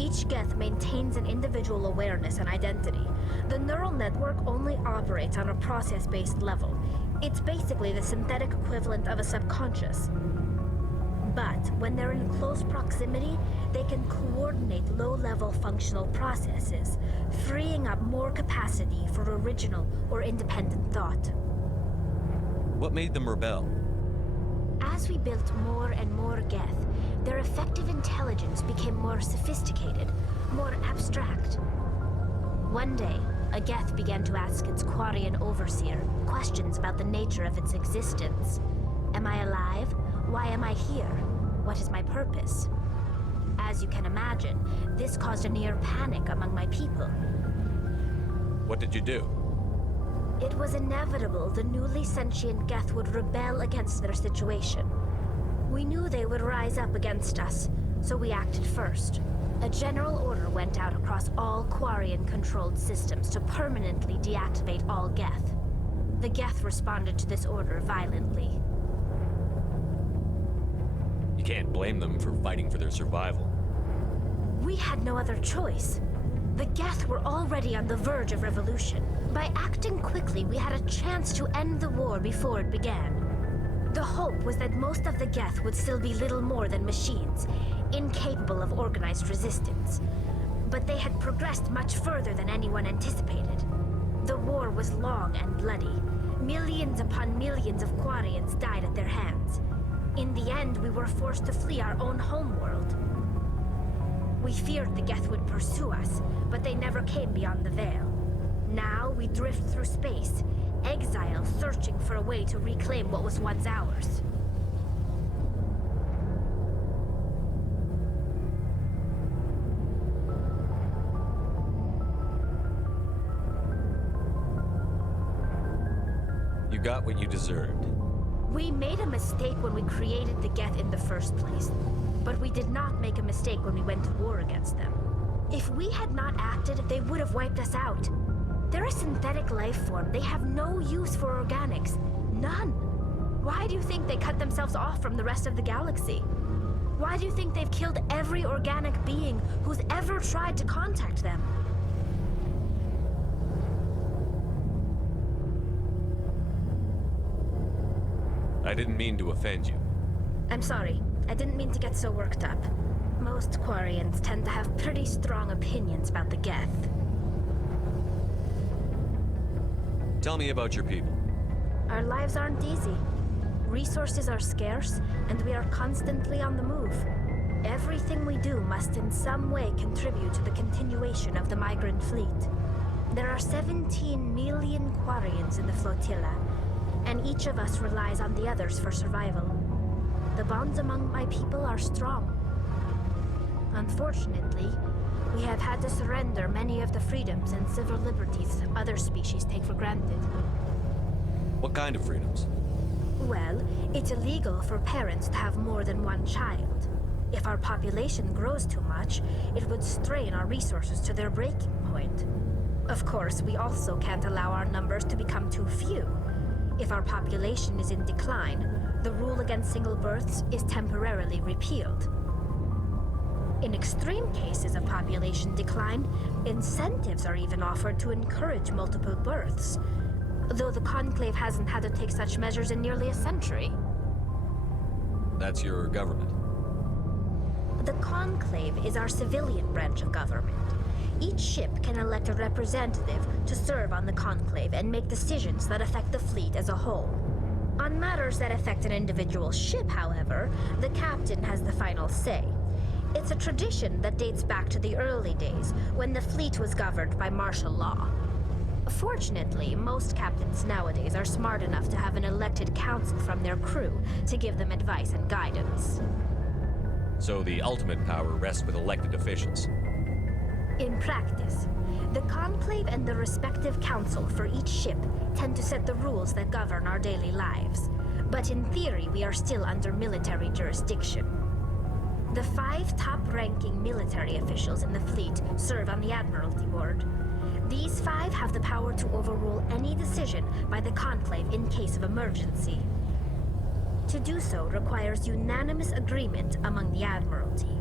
Each Geth maintains an individual awareness and identity. The neural network only operates on a process-based level. It's basically the synthetic equivalent of a subconscious. But when they're in close proximity, they can coordinate low-level functional processes, freeing up more capacity for original or independent thought. What made them rebel? As we built more and more Geth, their effective intelligence became more sophisticated, more abstract. One day, a Geth began to ask its Quarian overseer questions about the nature of its existence. Am I alive? Why am I here? What is my purpose? As you can imagine, this caused a near panic among my people. What did you do? It was inevitable the newly sentient Geth would rebel against their situation. We knew they would rise up against us, so we acted first. A general order went out across all Quarian-controlled systems to permanently deactivate all Geth. The Geth responded to this order violently. You can't blame them for fighting for their survival. We had no other choice. The Geth were already on the verge of revolution. By acting quickly, we had a chance to end the war before it began. The hope was that most of the Geth would still be little more than machines, incapable of organized resistance. But they had progressed much further than anyone anticipated. The war was long and bloody. Millions upon millions of Quarians died at their hands. In the end, we were forced to flee our own homeworld. We feared the Geth would pursue us, but they never came beyond the Veil. Now we drift through space, exile searching for a way to reclaim what was once ours. You got what you deserved. We made a mistake when we created the Geth in the first place, but we did not make a mistake when we went to war against them. If we had not acted, they would have wiped us out. They're a synthetic life form. They have no use for organics. None. Why do you think they cut themselves off from the rest of the galaxy? Why do you think they've killed every organic being who's ever tried to contact them? I didn't mean to offend you. I'm sorry. I didn't mean to get so worked up. Most Quarians tend to have pretty strong opinions about the Geth. Tell me about your people. Our lives aren't easy. Resources are scarce, and we are constantly on the move. Everything we do must in some way contribute to the continuation of the migrant fleet. There are 17 million Quarians in the flotilla, and each of us relies on the others for survival. The bonds among my people are strong. Unfortunately, we have had to surrender many of the freedoms and civil liberties other species take for granted. What kind of freedoms? Well, it's illegal for parents to have more than one child. If our population grows too much, it would strain our resources to their breaking point. Of course, we also can't allow our numbers to become too few. If our population is in decline, the rule against single births is temporarily repealed. In extreme cases of population decline, incentives are even offered to encourage multiple births, though the Conclave hasn't had to take such measures in nearly a century. That's your government. The Conclave is our civilian branch of government. Each ship can elect a representative to serve on the Conclave and make decisions that affect the fleet as a whole. On matters that affect an individual ship, however, the captain has the final say. It's a tradition that dates back to the early days, when the fleet was governed by martial law. Fortunately, most captains nowadays are smart enough to have an elected council from their crew to give them advice and guidance. So the ultimate power rests with elected officials. In practice, the Conclave and the respective council for each ship tend to set the rules that govern our daily lives. But in theory, we are still under military jurisdiction. The 5 top-ranking military officials in the fleet serve on the Admiralty Board. These 5 have the power to overrule any decision by the Conclave in case of emergency. To do so requires unanimous agreement among the Admiralty,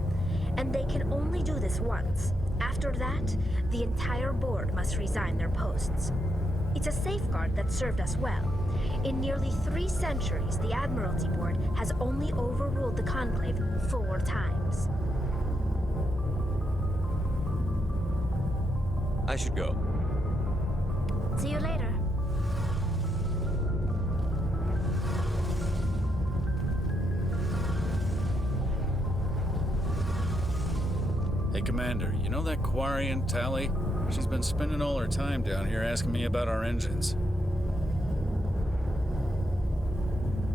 and they can only do this once. After that, the entire board must resign their posts. It's a safeguard that served us well. In nearly 3 centuries, the Admiralty Board has only overruled the Conclave 4 times. I should go. See you later. Hey, Commander, you know that Quarian, Tally? She's been spending all her time down here asking me about our engines.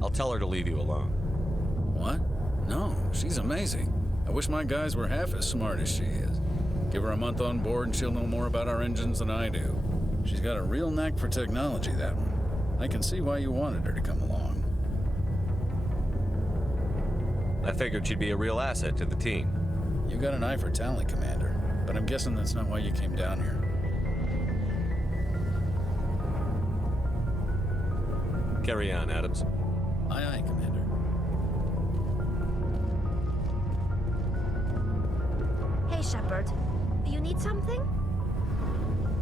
I'll tell her to leave you alone. What? No, she's amazing. I wish my guys were half as smart as she is. Give her a month on board and she'll know more about our engines than I do. She's got a real knack for technology, that one. I can see why you wanted her to come along. I figured she'd be a real asset to the team. You got an eye for talent, Commander, but I'm guessing that's not why you came down here. Carry on, Adams. Aye, aye, Commander. Hey, Shepard. You need something?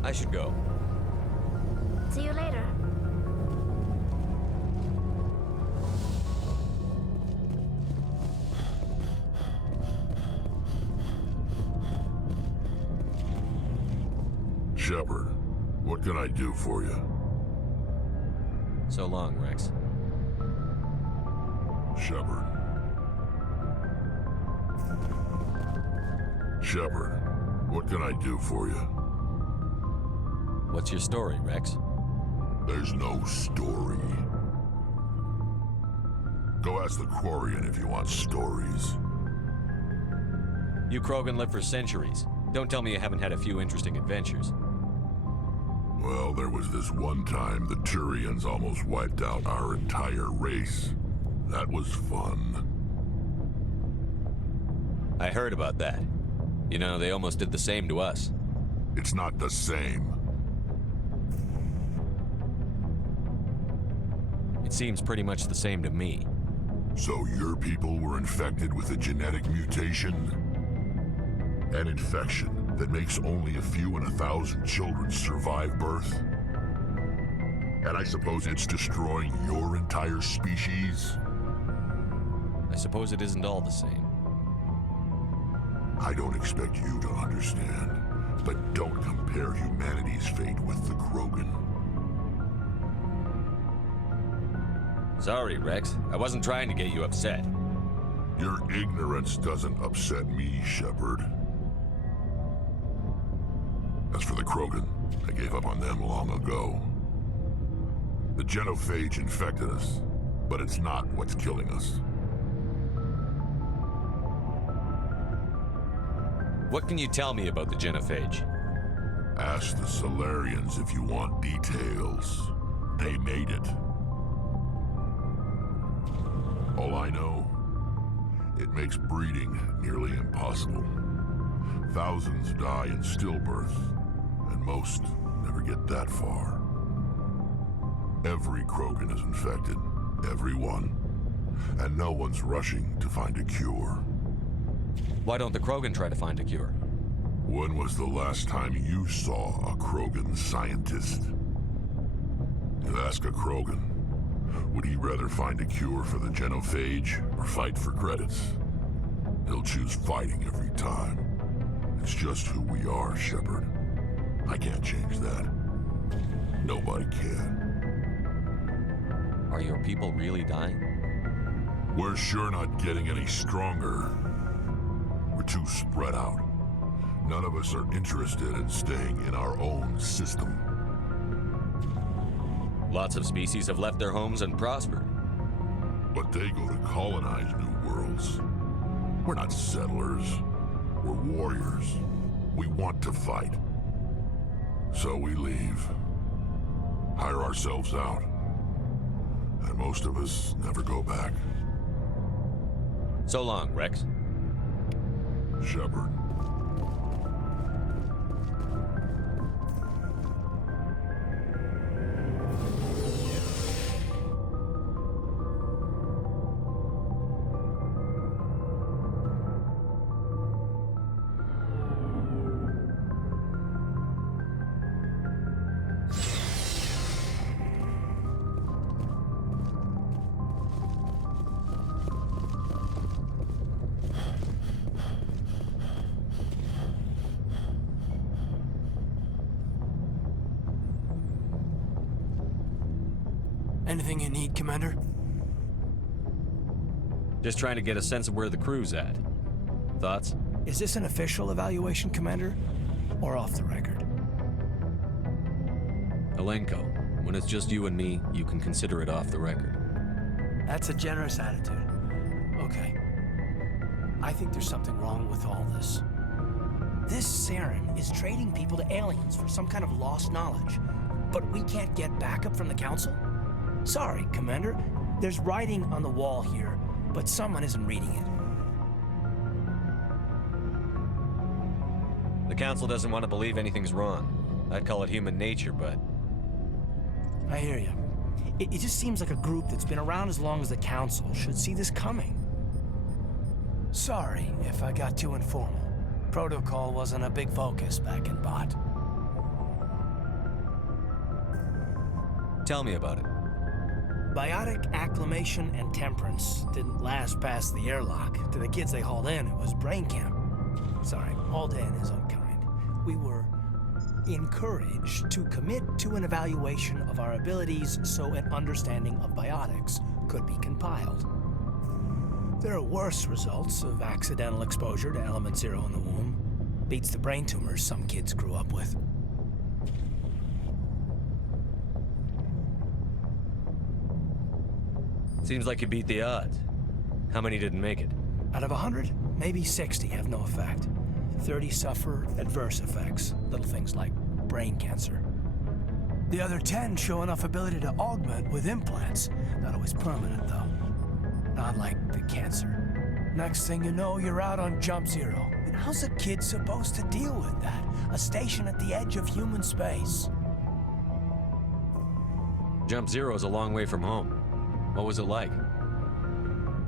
I should go. See you later. Shepard, what can I do for you? So long, Rex. Shepard. Shepard, what can I do for you? What's your story, Rex? There's no story. Go ask the Quarian if you want stories. You Krogan lived for centuries. Don't tell me you haven't had a few interesting adventures. Well, there was this one time the Turians almost wiped out our entire race. That was fun. I heard about that. You know, they almost did the same to us. It's not the same. It seems pretty much the same to me. So your people were infected with a genetic mutation? An infection that makes only a few in 1,000 children survive birth? And I suppose it's destroying your entire species? I suppose it isn't all the same. I don't expect you to understand, but don't compare humanity's fate with the Krogan. Sorry, Rex. I wasn't trying to get you upset. Your ignorance doesn't upset me, Shepard. As for the Krogan, I gave up on them long ago. The genophage infected us, but it's not what's killing us. What can you tell me about the genophage? Ask the Solarians if you want details. They made it. All I know, it makes breeding nearly impossible. Thousands die in stillbirth, and most never get that far. Every Krogan is infected, every one, and no one's rushing to find a cure. Why don't the Krogan try to find a cure? When was the last time you saw a Krogan scientist? You ask a Krogan, would he rather find a cure for the genophage or fight for credits? He'll choose fighting every time. It's just who we are, Shepard. I can't change that. Nobody can. Are your people really dying? We're sure not getting any stronger. We're too spread out. None of us are interested in staying in our own system. Lots of species have left their homes and prospered. But they go to colonize new worlds. We're not settlers. We're warriors. We want to fight. So we leave. Hire ourselves out. And most of us never go back. So long, Rex. Shepard. Anything you need, Commander? Just trying to get a sense of where the crew's at. Thoughts? Is this an official evaluation, Commander? Or off the record? Alenko, when it's just you and me, you can consider it off the record. That's a generous attitude. Okay. I think there's something wrong with all this. This Saren is trading people to aliens for some kind of lost knowledge. But we can't get backup from the Council? Sorry, Commander. There's writing on the wall here, but someone isn't reading it. The Council doesn't want to believe anything's wrong. I'd call it human nature, but... I hear you. It just seems like a group that's been around as long as the Council should see this coming. Sorry if I got too informal. Protocol wasn't a big focus back in Bot. Tell me about it. Biotic acclimation and temperance didn't last past the airlock. To the kids they hauled in, it was brain camp. Sorry, hauled in is unkind. We were encouraged to commit to an evaluation of our abilities so an understanding of biotics could be compiled. There are worse results of accidental exposure to Element Zero in the womb. Beats the brain tumors some kids grew up with. Seems like you beat the odds. How many didn't make it? Out of 100, maybe 60 have no effect. 30 suffer adverse effects, little things like brain cancer. The other 10 show enough ability to augment with implants. Not always permanent, though. Not like the cancer. Next thing you know, you're out on Jump Zero. And how's a kid supposed to deal with that? A station at the edge of human space. Jump Zero is a long way from home. What was it like?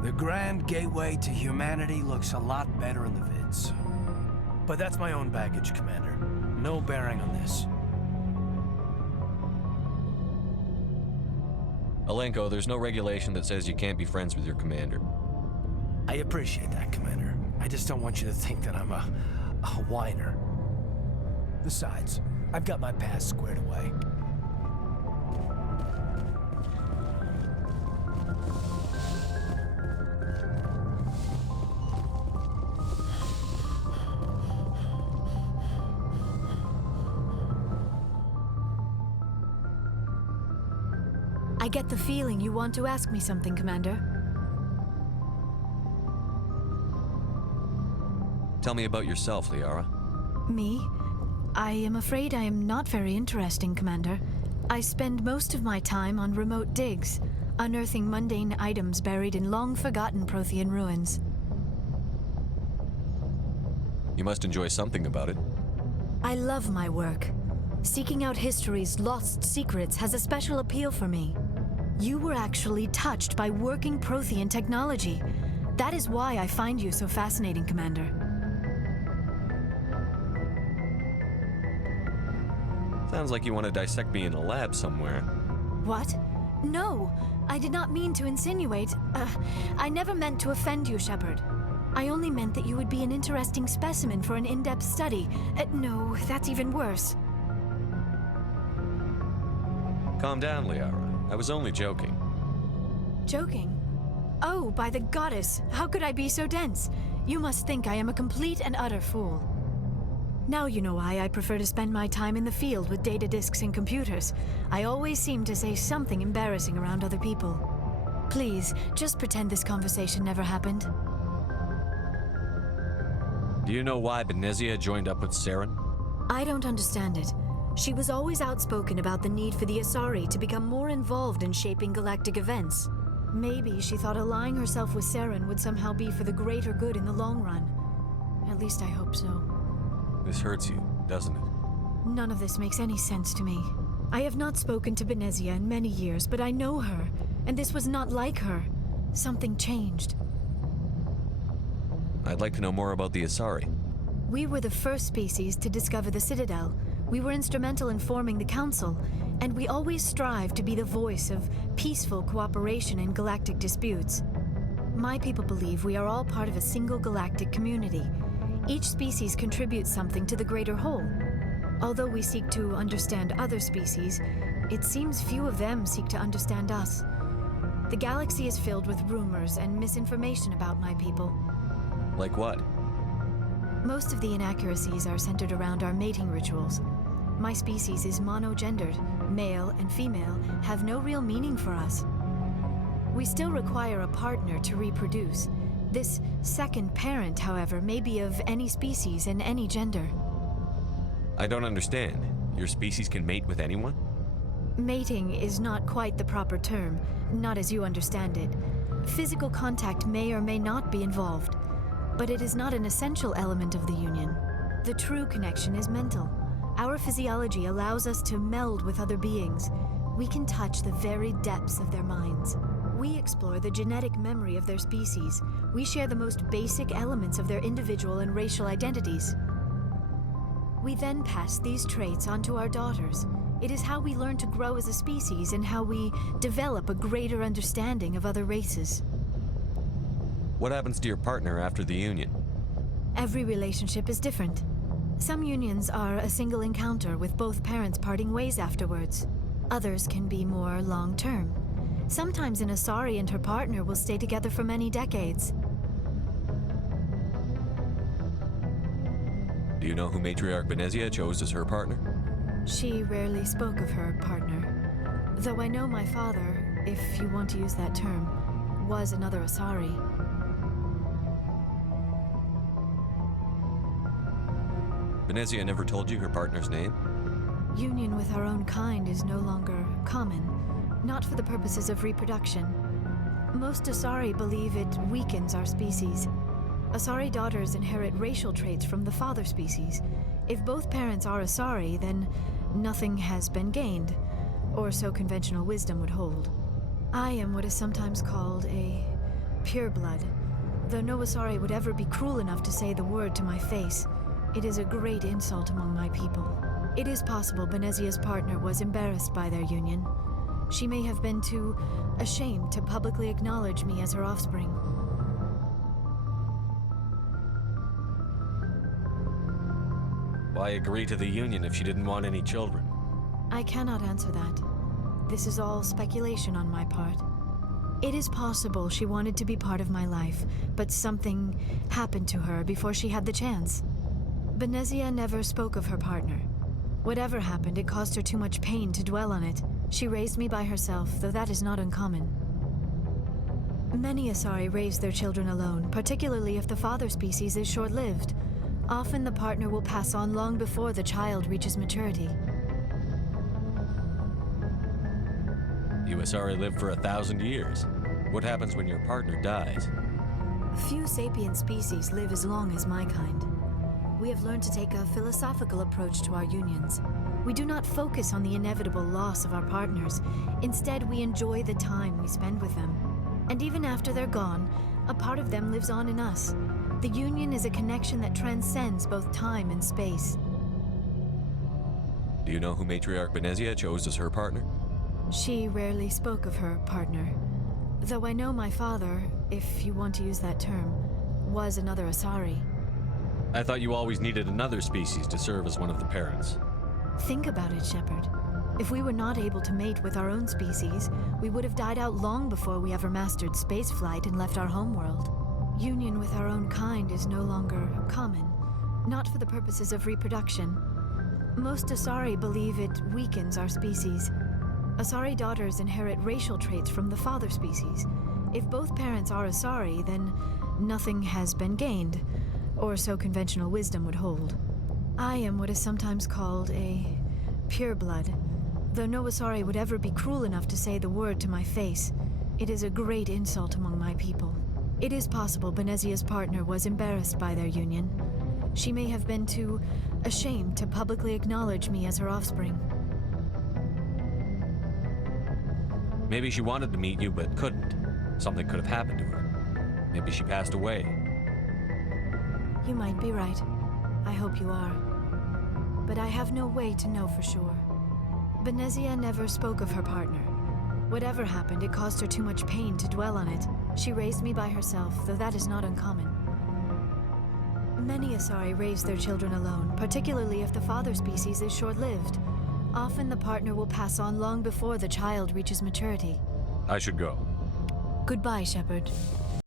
The grand gateway to humanity looks a lot better in the vids. But that's my own baggage, Commander. No bearing on this. Alenko, there's no regulation that says you can't be friends with your commander. I appreciate that, Commander. I just don't want you to think that I'm a whiner. Besides, I've got my past squared away. I get the feeling you want to ask me something, Commander. Tell me about yourself, Liara. Me? I am afraid I am not very interesting, Commander. I spend most of my time on remote digs, unearthing mundane items buried in long-forgotten Prothean ruins. You must enjoy something about it. I love my work. Seeking out history's lost secrets has a special appeal for me. You were actually touched by working Prothean technology. That is why I find you so fascinating, Commander. Sounds like you want to dissect me in a lab somewhere. What? No, I did not mean to insinuate. I never meant to offend you, Shepard. I only meant that you would be an interesting specimen for an in-depth study. No, that's even worse. Calm down, Liara. I was only joking. Joking? Oh, by the goddess, how could I be so dense? You must think I am a complete and utter fool. Now you know why I prefer to spend my time in the field with data disks and computers. I always seem to say something embarrassing around other people. Please, just pretend this conversation never happened. Do you know why Benezia joined up with Saren? I don't understand it. She was always outspoken about the need for the Asari to become more involved in shaping galactic events. Maybe she thought allying herself with Saren would somehow be for the greater good in the long run. At least I hope so. This hurts you, doesn't it? None of this makes any sense to me. I have not spoken to Benezia in many years, but I know her, and this was not like her. Something changed. I'd like to know more about the Asari. We were the first species to discover the Citadel. We were instrumental in forming the Council, and we always strive to be the voice of peaceful cooperation in galactic disputes. My people believe we are all part of a single galactic community. Each species contributes something to the greater whole. Although we seek to understand other species, it seems few of them seek to understand us. The galaxy is filled with rumors and misinformation about my people. Like what? Most of the inaccuracies are centered around our mating rituals. My species is monogendered. Male and female have no real meaning for us. We still require a partner to reproduce. This second parent, however, may be of any species and any gender. I don't understand. Your species can mate with anyone? Mating is not quite the proper term, not as you understand it. Physical contact may or may not be involved, but it is not an essential element of the union. The true connection is mental. Our physiology allows us to meld with other beings. We can touch the very depths of their minds. We explore the genetic memory of their species. We share the most basic elements of their individual and racial identities. We then pass these traits on to our daughters. It is how we learn to grow as a species and how we develop a greater understanding of other races. What happens to your partner after the union? Every relationship is different. Some unions are a single encounter with both parents parting ways afterwards. Others can be more long-term. Sometimes an Asari and her partner will stay together for many decades. Do you know who Matriarch Benezia chose as her partner? She rarely spoke of her partner. Though I know my father, if you want to use that term, was another Asari. Benezia never told you her partner's name? Union with our own kind is no longer common, not for the purposes of reproduction. Most Asari believe it weakens our species. Asari daughters inherit racial traits from the father species. If both parents are Asari, then nothing has been gained, or so conventional wisdom would hold. I am what is sometimes called a pureblood, though no Asari would ever be cruel enough to say the word to my face. It is a great insult among my people. It is possible Benezia's partner was embarrassed by their union. She may have been too ashamed to publicly acknowledge me as her offspring. Why agree to the union if she didn't want any children? I cannot answer that. This is all speculation on my part. It is possible she wanted to be part of my life, but something happened to her before she had the chance. Benezia never spoke of her partner. Whatever happened, it caused her too much pain to dwell on it. She raised me by herself, though that is not uncommon. Many Asari raise their children alone, particularly if the father species is short-lived. Often the partner will pass on long before the child reaches maturity. You Asari live for 1,000 years. What happens when your partner dies? Few sapient species live as long as my kind. We have learned to take a philosophical approach to our unions. We do not focus on the inevitable loss of our partners. Instead, we enjoy the time we spend with them. And even after they're gone, a part of them lives on in us. The union is a connection that transcends both time and space. Do you know who Matriarch Benezia chose as her partner? She rarely spoke of her partner. Though I know my father, if you want to use that term, was another Asari. I thought you always needed another species to serve as one of the parents. Think about it, Shepard. If we were not able to mate with our own species, we would have died out long before we ever mastered spaceflight and left our homeworld. Union with our own kind is no longer common, not for the purposes of reproduction. Most Asari believe it weakens our species. Asari daughters inherit racial traits from the father species. If both parents are Asari, then nothing has been gained, or so conventional wisdom would hold. I am what is sometimes called a pureblood, though no Asari would ever be cruel enough to say the word to my face. It is a great insult among my people. It is possible Benezia's partner was embarrassed by their union. She may have been too ashamed to publicly acknowledge me as her offspring. Maybe she wanted to meet you but couldn't. Something could have happened to her. Maybe she passed away. You might be right. I hope you are. But I have no way to know for sure. Benezia never spoke of her partner. Whatever happened, it caused her too much pain to dwell on it. She raised me by herself, though that is not uncommon. Many Asari raise their children alone, particularly if the father species is short-lived. Often the partner will pass on long before the child reaches maturity. I should go. Goodbye, Shepard.